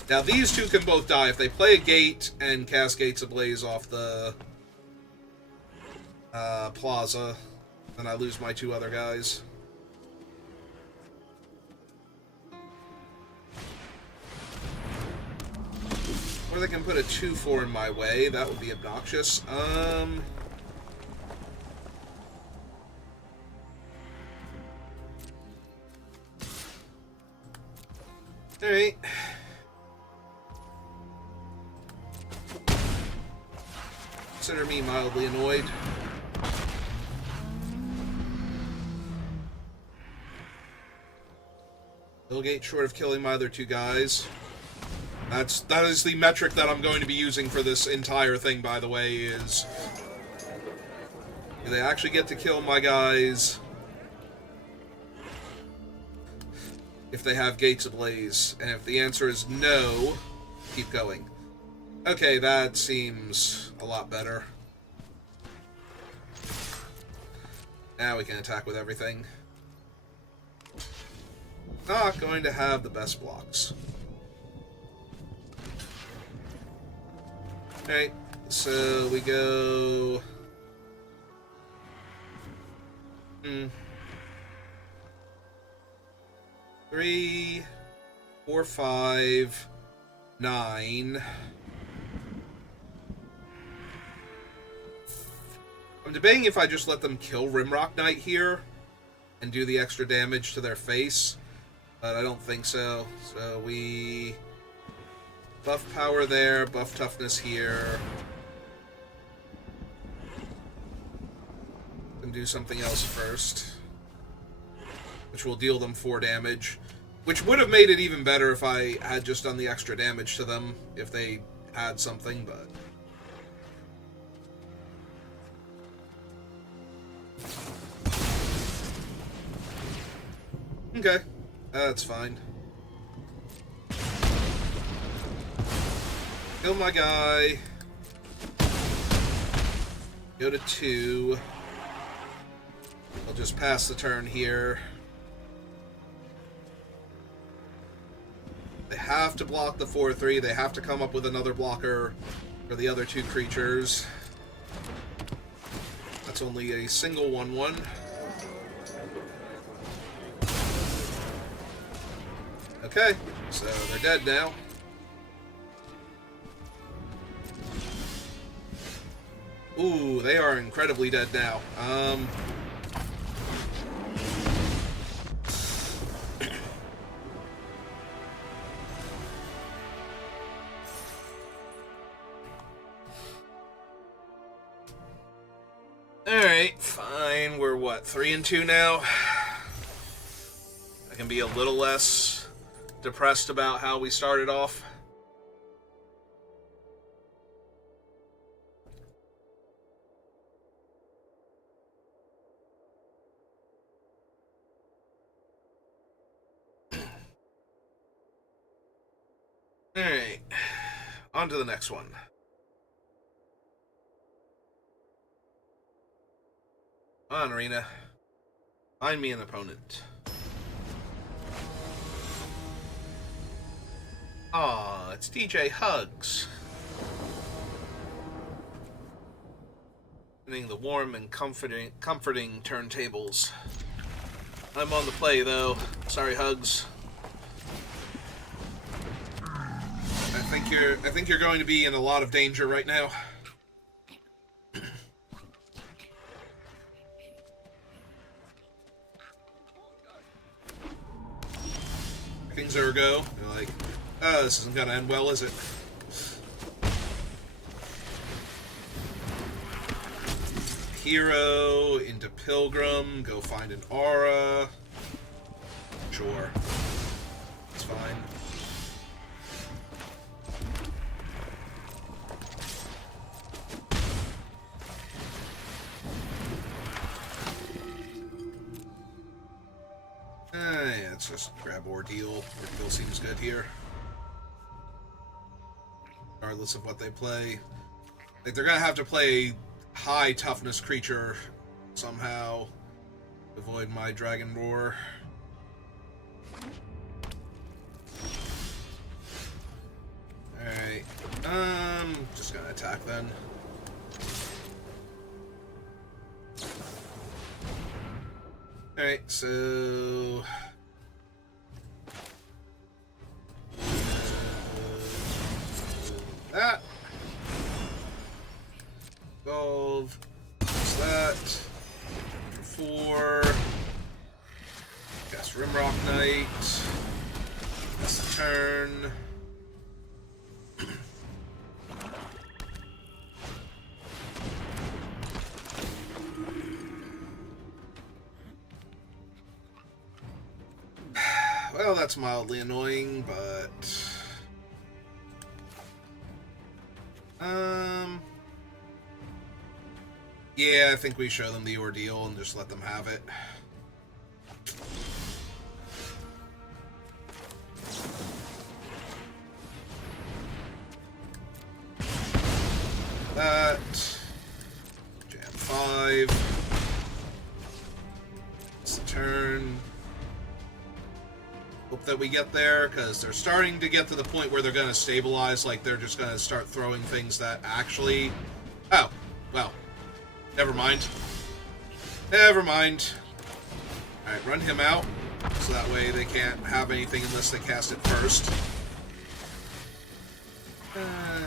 Now, these two can both die. If they play a gate and cast Gates Ablaze off the... plaza, and I lose my 2 other guys. Or they can put a 2/4 in my way. That would be obnoxious. Alright. Consider me mildly annoyed. Hillgate short of killing my other 2 guys. That is the metric that I'm going to be using for this entire thing, by the way, is... Do they actually get to kill my guys? if they have Gates Ablaze. And if the answer is no, keep going. Okay, that seems a lot better. Now we can attack with everything. Not going to have the best blocks. Alright, so we go... 3, 4, 5, 9. I'm debating if I just let them kill Rimrock Knight here and do the extra damage to their face, but I don't think so. So we buff power there, buff toughness here, and do something else first, which will deal them 4 damage, which would have made it even better if I had just done the extra damage to them if they had something, but... Okay, that's fine. Kill my guy. Go to 2. I'll just pass the turn here. They have to block the 4/3. They have to come up with another blocker for the other 2 creatures. That's only a single 1/1. Okay, so they're dead now. Ooh, they are incredibly dead now. Alright, fine. We're what, 3 and 2 now? I can be a little less depressed about how we started off. Alright, on to the next one. Come on, Arena. Find me an opponent. Aw, it's DJ Hugs. Getting the warm and comforting turntables. I'm on the play, though. Sorry, Hugs. I think you're going to be in a lot of danger right now. Things are a go. You're like, oh, this isn't gonna end well, is it? Hero into Pilgrim. Go find an aura. Sure. It's fine. Yeah, let's just grab Ordeal. Ordeal seems good here. Regardless of what they play. Like, they're gonna have to play high toughness creature somehow. Avoid my Dragon Roar. Alright. Just gonna attack then. Alright, so... that. Golf. That. For 4. Cast Rimrock Knight. That's the turn. Well, that's mildly annoying, but... yeah, I think we show them the Ordeal and just let them have it. Hope that we get there, because they're starting to get to the point where they're going to stabilize, like they're just going to start throwing things that actually... Oh, well, never mind. Never mind. Alright, run him out, so that way they can't have anything unless they cast it first.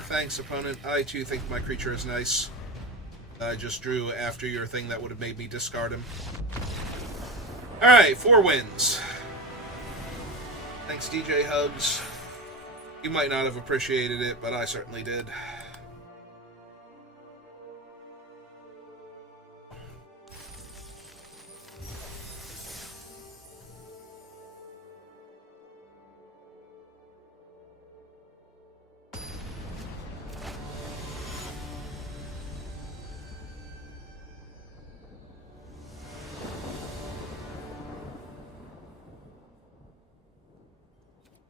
Thanks, opponent. I, too, think my creature is nice. I just drew after your thing that would have made me discard him. Alright, 4 wins. Thanks, DJ Hugs. You might not have appreciated it, but I certainly did.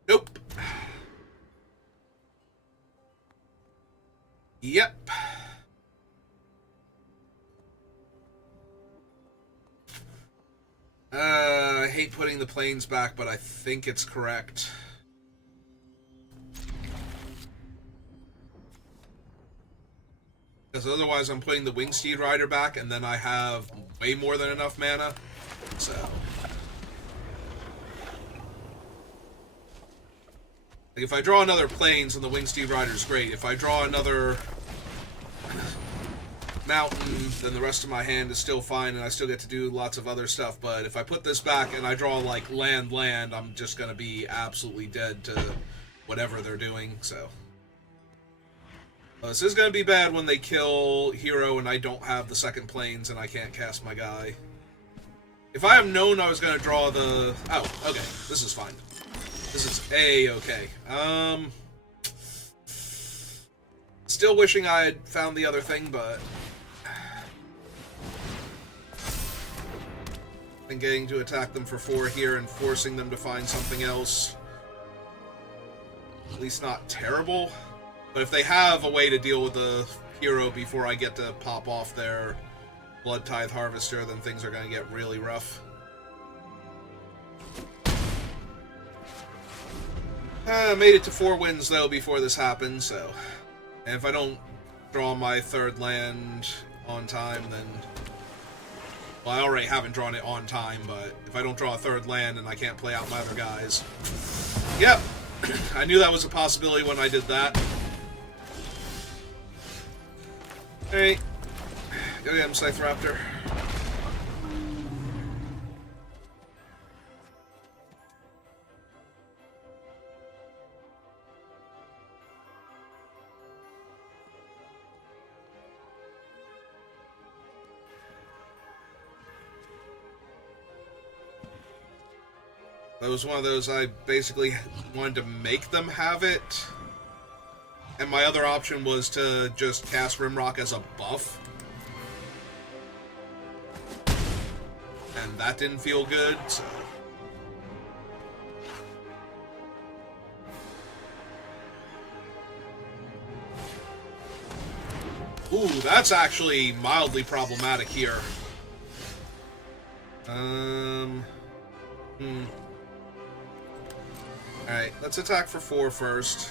Nope. Yep. I hate putting the planes back, but I think it's correct. Because otherwise I'm putting the Wingsteed Rider back, and then I have way more than enough mana. So... like, if I draw another Plains, then the Wingsteed Rider is great. If I draw another Mountain, then the rest of my hand is still fine, and I still get to do lots of other stuff. But if I put this back and I draw, like, land, I'm just going to be absolutely dead to whatever they're doing, so... this is going to be bad when they kill Hero and I don't have the second Plains and I can't cast my guy. If I have known I was going to draw the... oh, okay. This is fine. This is A-okay. Still wishing I had found the other thing, but... and getting to attack them for 4 here and forcing them to find something else. At least not terrible. But if they have a way to deal with the Hero before I get to pop off their Blood Tithe Harvester, then things are going to get really rough. Made it to 4 wins, though, before this happened, so... and if I don't draw my 3rd land on time, then... well, I already haven't drawn it on time, but if I don't draw a 3rd land and I can't play out my other guys... yep! I knew that was a possibility when I did that. Alright. Go get him, Scythe Raptor. That was one of those I basically wanted to make them have it. And my other option was to just cast Rimrock as a buff. And that didn't feel good, so... ooh, that's actually mildly problematic here. Alright, let's attack for 4 first.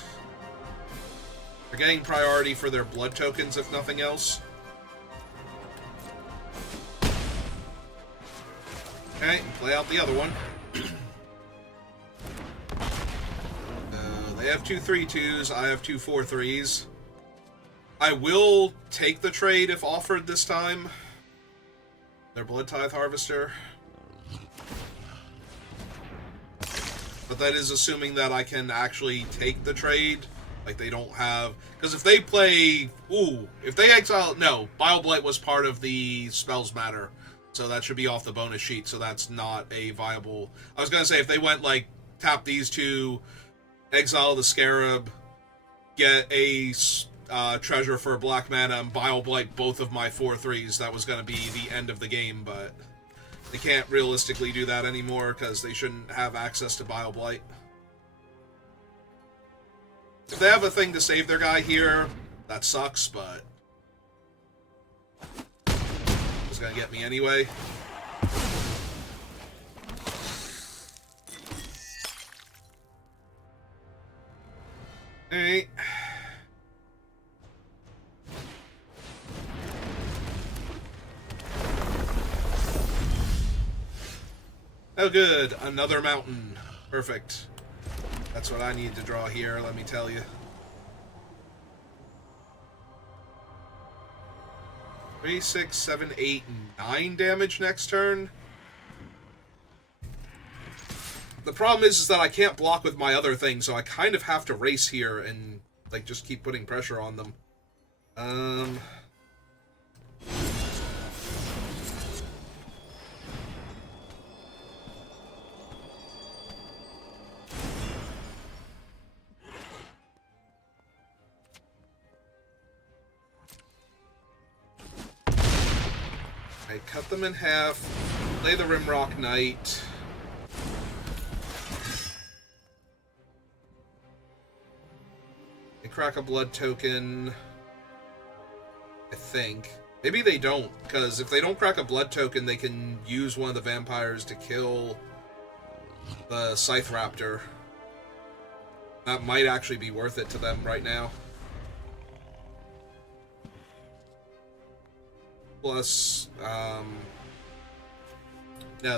They're getting priority for their blood tokens, if nothing else. Okay, play out the other one. They have 2 3/2s, I have 2 4/3s. I will take the trade if offered this time. Their Blood Tithe Harvester. But that is assuming that I can actually take the trade. Like, they don't have... because if they play... ooh, if they exile... no, Bile-Blight was part of the Spells Matter. So that should be off the bonus sheet, so that's not a viable... I was going to say, if they went, like, tap these 2, exile the Scarab, get a treasure for black mana, and Bile-Blight both of my 4/3s, that was going to be the end of the game, but... they can't realistically do that anymore, because they shouldn't have access to Bile-Blight. If they have a thing to save their guy here, that sucks, but... it's gonna get me anyway. Alright. Oh good, another mountain. Perfect. That's what I need to draw here, let me tell you. 3, 6, 7, 8, 9 damage next turn. The problem is that I can't block with my other thing, so I kind of have to race here and like just keep putting pressure on them. I cut them in half, play the Rimrock Knight. They crack a blood token, I think. Maybe they don't, because if they don't crack a blood token, they can use one of the vampires to kill the Scythe Raptor. That might actually be worth it to them right now. Plus, no,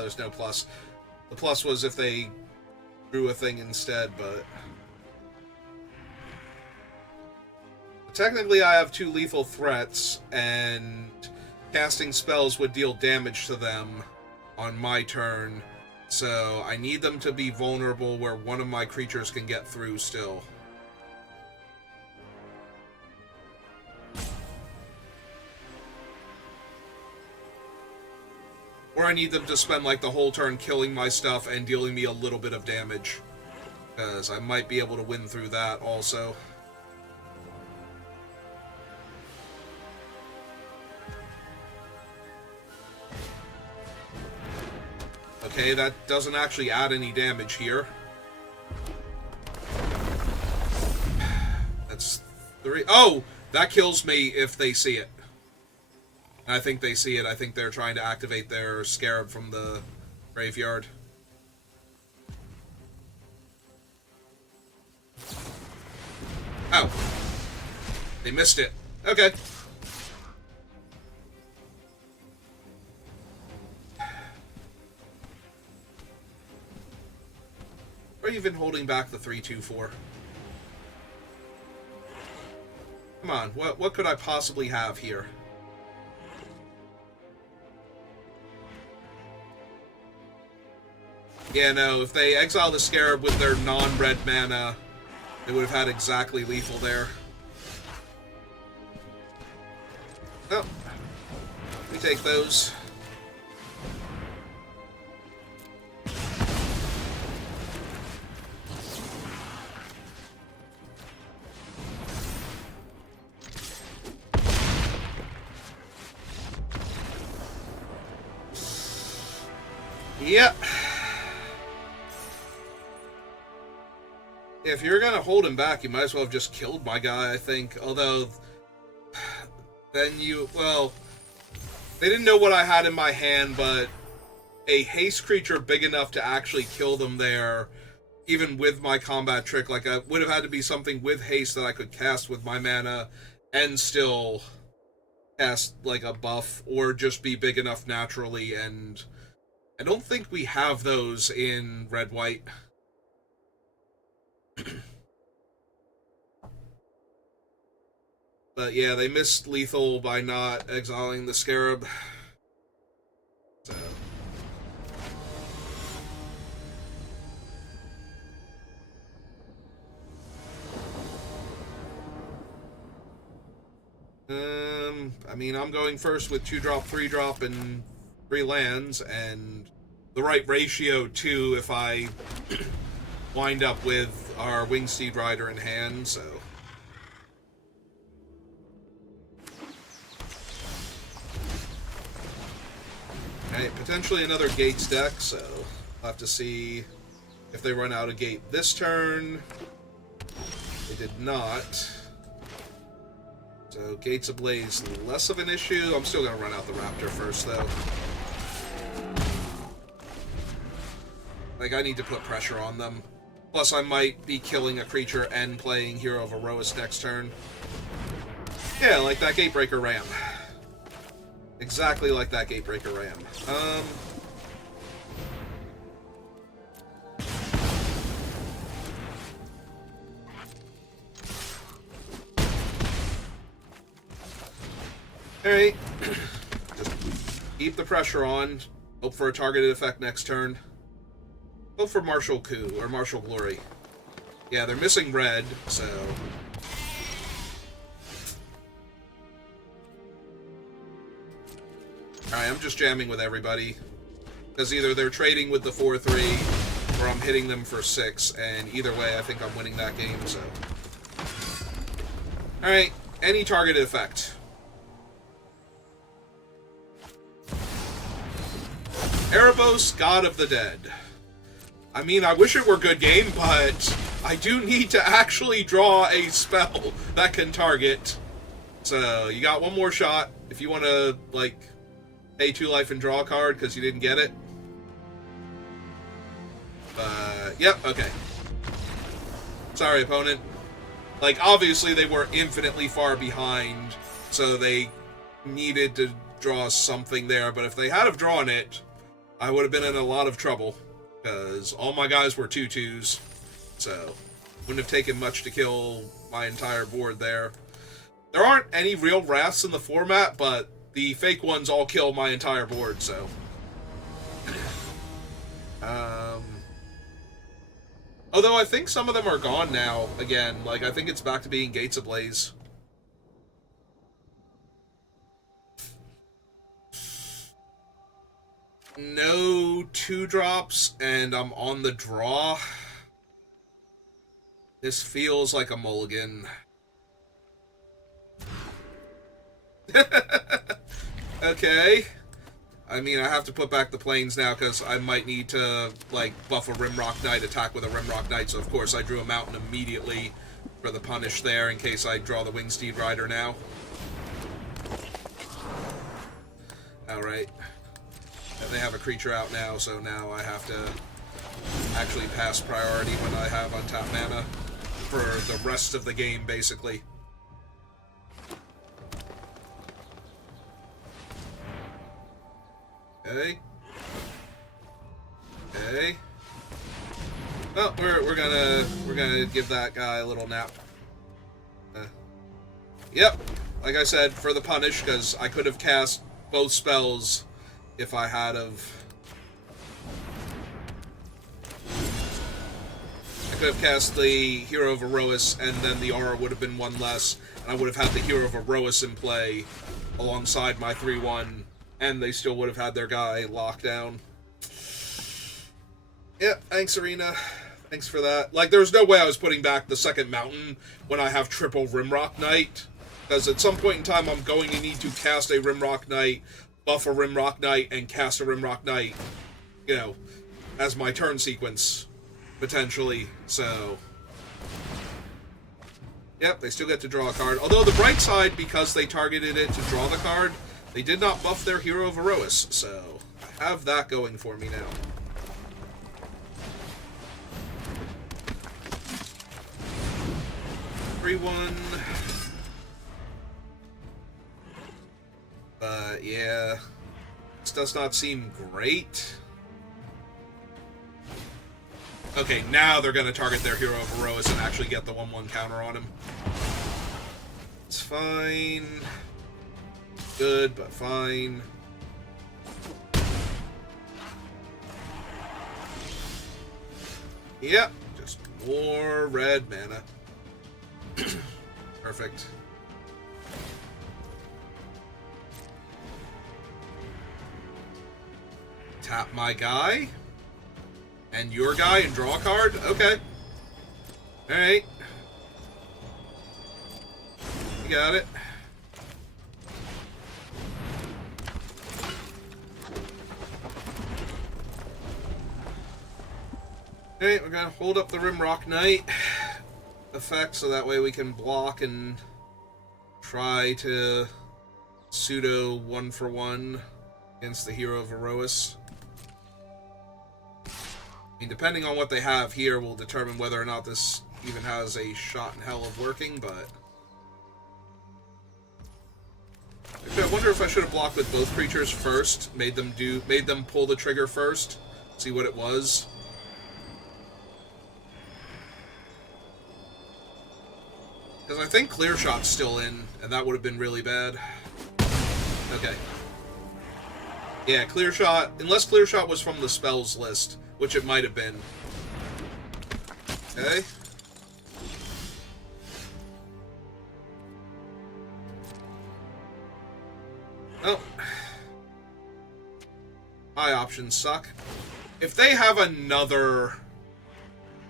there's no plus. The plus was if they drew a thing instead, but... Technically, I have 2 lethal threats, and casting spells would deal damage to them on my turn, so I need them to be vulnerable where one of my creatures can get through still. Or I need them to spend, like, the whole turn killing my stuff and dealing me a little bit of damage, because I might be able to win through that also. Okay, that doesn't actually add any damage here. That's 3. Oh! That kills me if they see it. I think they see it. I think they're trying to activate their Scarab from the graveyard. Oh. They missed it. Okay. Or even holding back the 3/2/4. Come on, what could I possibly have here? Yeah, no, if they exile the Scarab with their non-red mana, they would have had exactly lethal there. Oh. We take those. Yep. If you're gonna hold him back, you might as well have just killed my guy, I think. Although, then well, they didn't know what I had in my hand, but a haste creature big enough to actually kill them there, even with my combat trick, like, I would have had to be something with haste that I could cast with my mana and still cast, like, a buff, or just be big enough naturally, and I don't think we have those in red-white. But yeah, they missed lethal by not exiling the Scarab. So. I mean, I'm going first with 2-drop, 3-drop, and 3 lands, and the right ratio too if I wind up with our Wingsteed Rider in hand, so. Alright, potentially another Gates deck, so I'll have to see if they run out of Gate this turn. They did not. So Gates Ablaze, less of an issue. I'm still going to run out the Raptor first, though. Like, I need to put pressure on them. Plus, I might be killing a creature and playing Hero of Erois next turn. Yeah, like that Gatebreaker Ram. Exactly like that Gatebreaker Ram. Alright. Just keep the pressure on. Hope for a targeted effect next turn. Hope for Martial Coup, or Martial Glory. Yeah, they're missing red, so... Alright, I'm just jamming with everybody. Because either they're trading with the 4-3, or I'm hitting them for 6, and either way, I think I'm winning that game, so... Alright, any targeted effect. Erebos, God of the Dead. I mean, I wish it were good game, but I do need to actually draw a spell that can target. So, you got one more shot if you want to, like, pay 2 life and draw a card because you didn't get it. Yep, okay. Sorry, opponent. Like, obviously they were infinitely far behind, so they needed to draw something there, but if they had have drawn it, I would have been in a lot of trouble, because all my guys were 2/2s, so wouldn't have taken much to kill my entire board there. There aren't any real Wraths in the format, but the fake ones all kill my entire board, so... Although I think some of them are gone now, again. Like, I think it's back to being Gates Ablaze. No 2-drops, and I'm on the draw. This feels like a mulligan. Okay. I mean, I have to put back the planes now because I might need to, like, buff a Rimrock Knight, attack with a Rimrock Knight, so of course I drew a Mountain immediately for the punish there in case I draw the Wingsteed Rider now. Alright. And they have a creature out now, so now I have to actually pass priority when I have untapped mana for the rest of the game, basically. Okay. Okay. Well, we're gonna give that guy a little nap. Yep. Like I said, for the punish, because I could have cast both spells if I had of. I could have cast the Hero of Erois, and then the aura would have been one less, and I would have had the Hero of Erois in play alongside my 3/1, and they still would have had their guy locked down. Yeah, thanks, Arena. Thanks for that. Like, there's no way I was putting back the second mountain when I have triple Rimrock Knight, because at some point in time I'm going to need to cast a Rimrock Knight, buff a Rimrock Knight, and cast a Rimrock Knight, you know, as my turn sequence, potentially, so... Yep, they still get to draw a card. Although the bright side, because they targeted it to draw the card, they did not buff their Hero of Erois, so I have that going for me now. One. But yeah, this does not seem great. Okay, now they're going to target their Hero of Erois and actually get the 1/1 counter on him. It's fine. Good, but fine. Yep, just more red mana. Perfect. Tap my guy. And your guy and draw a card? Okay. Alright. You got it. Alright, we're gonna hold up the Rimrock Knight effect so that way we can block and try to pseudo 1-for-1 against the Hero of Erois. I mean, depending on what they have here will determine whether or not this even has a shot in hell of working, but... Actually, I wonder if I should have blocked with both creatures first, made them pull the trigger first, see what it was. Because I think Clear Shot's still in, and that would have been really bad. Okay. Yeah, Clear Shot, unless Clear Shot was from the spells list, which it might have been. Okay. Oh. My options suck. If they have another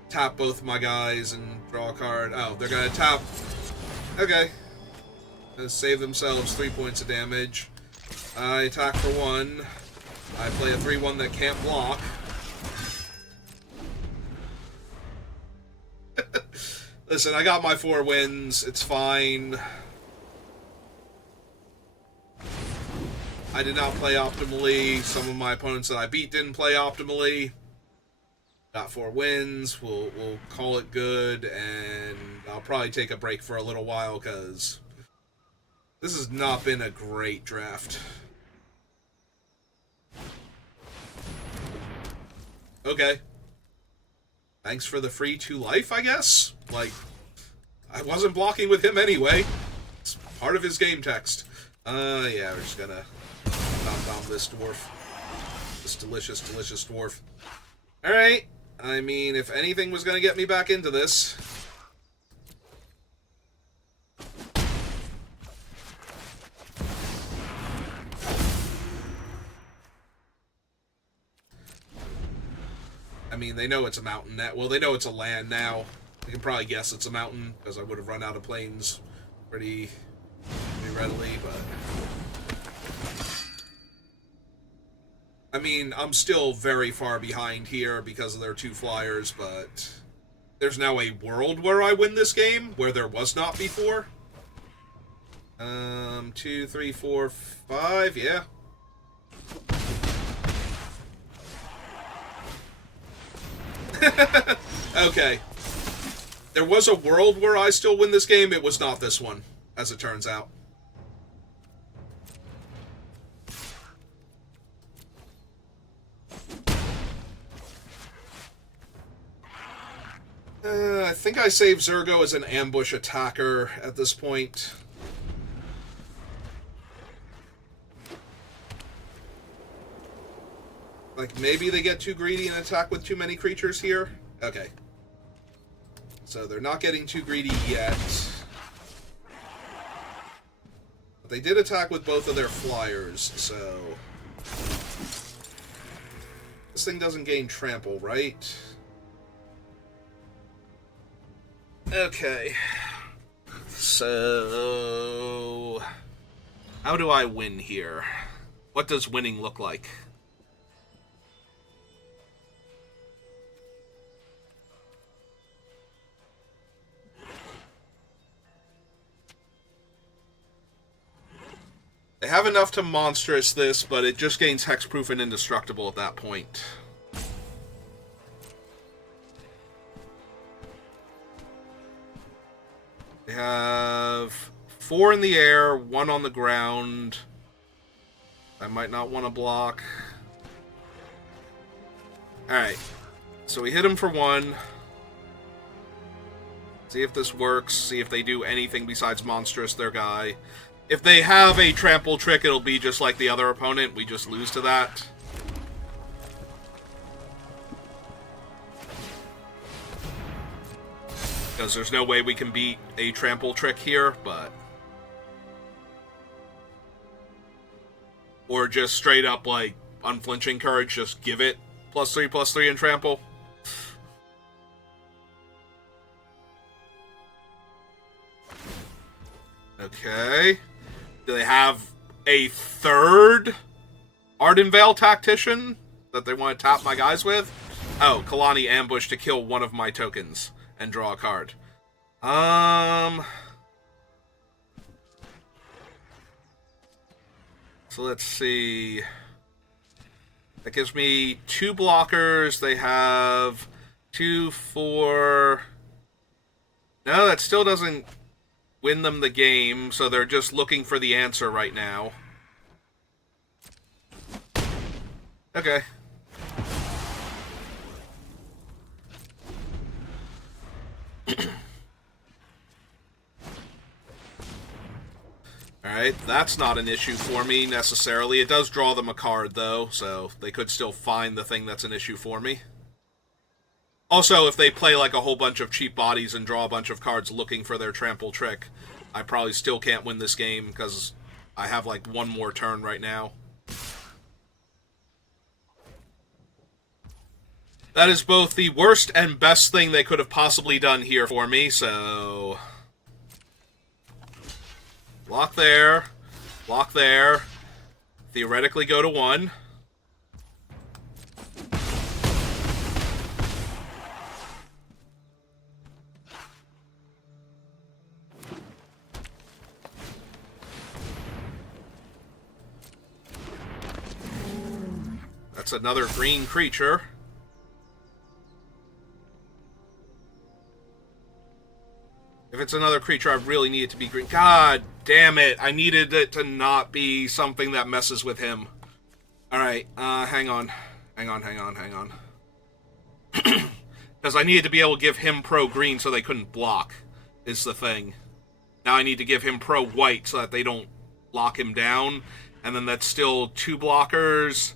tap both my guys and draw a card... Oh, they're gonna tap... Okay. Gonna save themselves 3 points of damage. I attack for 1. I play a 3-1 that can't block. Listen, I got my 4 wins. It's fine. I did not play optimally. Some of my opponents that I beat didn't play optimally. Got 4 wins. We'll call it good, and I'll probably take a break for a little while because this has not been a great draft. Okay. Thanks for the free 2 life, I guess? Like, I wasn't blocking with him anyway. It's part of his game text. Yeah, we're just gonna dom this dwarf. This delicious, delicious dwarf. Alright. I mean, if anything was gonna get me back into this... I mean, they know it's a mountain now. Well, they know it's a land now. They can probably guess it's a mountain, because I would have run out of plains pretty readily, but... I mean, I'm still very far behind here because of their 2 flyers, but... There's now a world where I win this game, where there was not before. 2, 3, 4, 5, yeah. Okay. There was a world where I still win this game. It was not this one, as it turns out. I think I saved Zergo as an ambush attacker at this point. Like, maybe they get too greedy and attack with too many creatures here? Okay. So they're not getting too greedy yet. But they did attack with both of their flyers, so... This thing doesn't gain trample, right? Okay. So... How do I win here? What does winning look like? They have enough to monstrous this, but it just gains hexproof and indestructible at that point. They have 4 in the air, 1 on the ground. I might not want to block. Alright. So we hit him for 1. See if this works. See if they do anything besides monstrous their guy. If they have a trample trick, it'll be just like the other opponent. We just lose to that. Because there's no way we can beat a trample trick here, but... Or just straight up, like, unflinching courage, just give it +3/+3 in trample. Okay. Do they have a third Ardenvale Tactician that they want to tap my guys with? Oh, Kalani Ambush to kill one of my tokens and draw a card. So let's see. That gives me 2 blockers. They have 2, 4... No, that still doesn't win them the game, so they're just looking for the answer right now. Okay. Alright, that's not an issue for me, necessarily. It does draw them a card, though, so they could still find the thing that's an issue for me. Also, if they play like a whole bunch of cheap bodies and draw a bunch of cards looking for their trample trick, I probably still can't win this game, because I have like one more turn right now. That is both the worst and best thing they could have possibly done here for me, so... Block there. Block there. Theoretically go to 1. That's another green creature. If it's another creature, I really need it to be green. God damn it. I needed it to not be something that messes with him. Alright, hang on. Hang on. Because I needed to be able to give him pro-green so they couldn't block, is the thing. Now I need to give him pro-white so that they don't lock him down. And then that's still 2 blockers.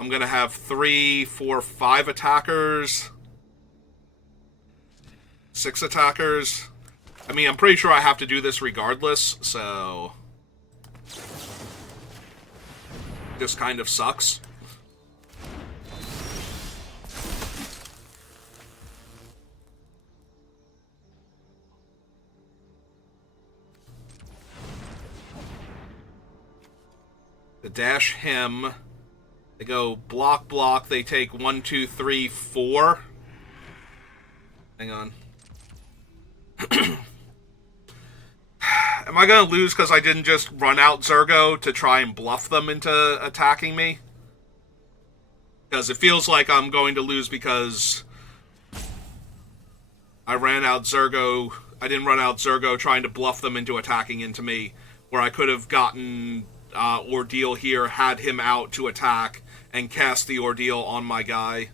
I'm going to have 3, 4, 5 attackers. 6 attackers. I mean, I'm pretty sure I have to do this regardless, so... This kind of sucks. To dash him, they go block, block, they take 1, 2, 3, 4. Hang on. Am I going to lose because I didn't just run out Zurgo to try and bluff them into attacking me? Because it feels like I'm going to lose because I ran out Zurgo. I didn't run out Zurgo trying to bluff them into attacking into me, where I could have gotten Ordeal here, had him out to attack, and cast the Ordeal on my guy.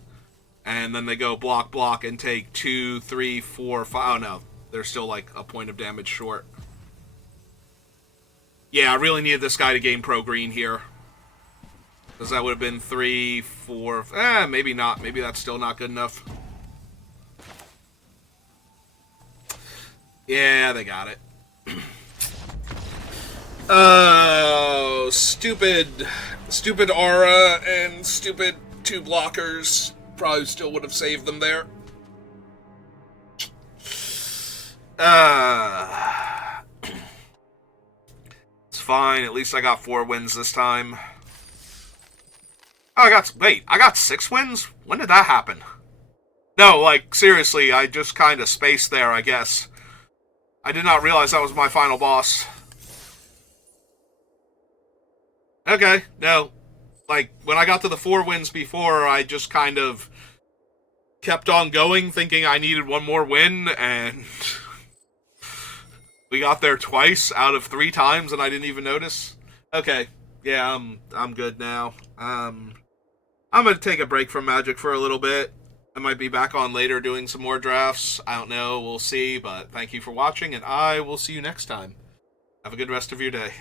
And then they go block, block, and take 2, 3, 4, 5... Oh, no. They're still, like, a point of damage short. Yeah, I really needed this guy to gain pro-green here. Because that would have been 3, 4... maybe not. Maybe that's still not good enough. Yeah, they got it. Oh, stupid aura and stupid 2 blockers. Probably still would have saved them there. It's fine. At least I got 4 wins this time. Oh, I got 6 wins? When did that happen? No, like, seriously, I just kind of spaced there, I guess. I did not realize that was my final boss. Okay, no. Like, when I got to the 4 wins before, I just kind of kept on going, thinking I needed 1 more win, and we got there twice out of 3 times, and I didn't even notice. Okay, yeah, I'm good now. I'm gonna take a break from Magic for a little bit. I might be back on later doing some more drafts. I don't know, we'll see, but thank you for watching, and I will see you next time. Have a good rest of your day.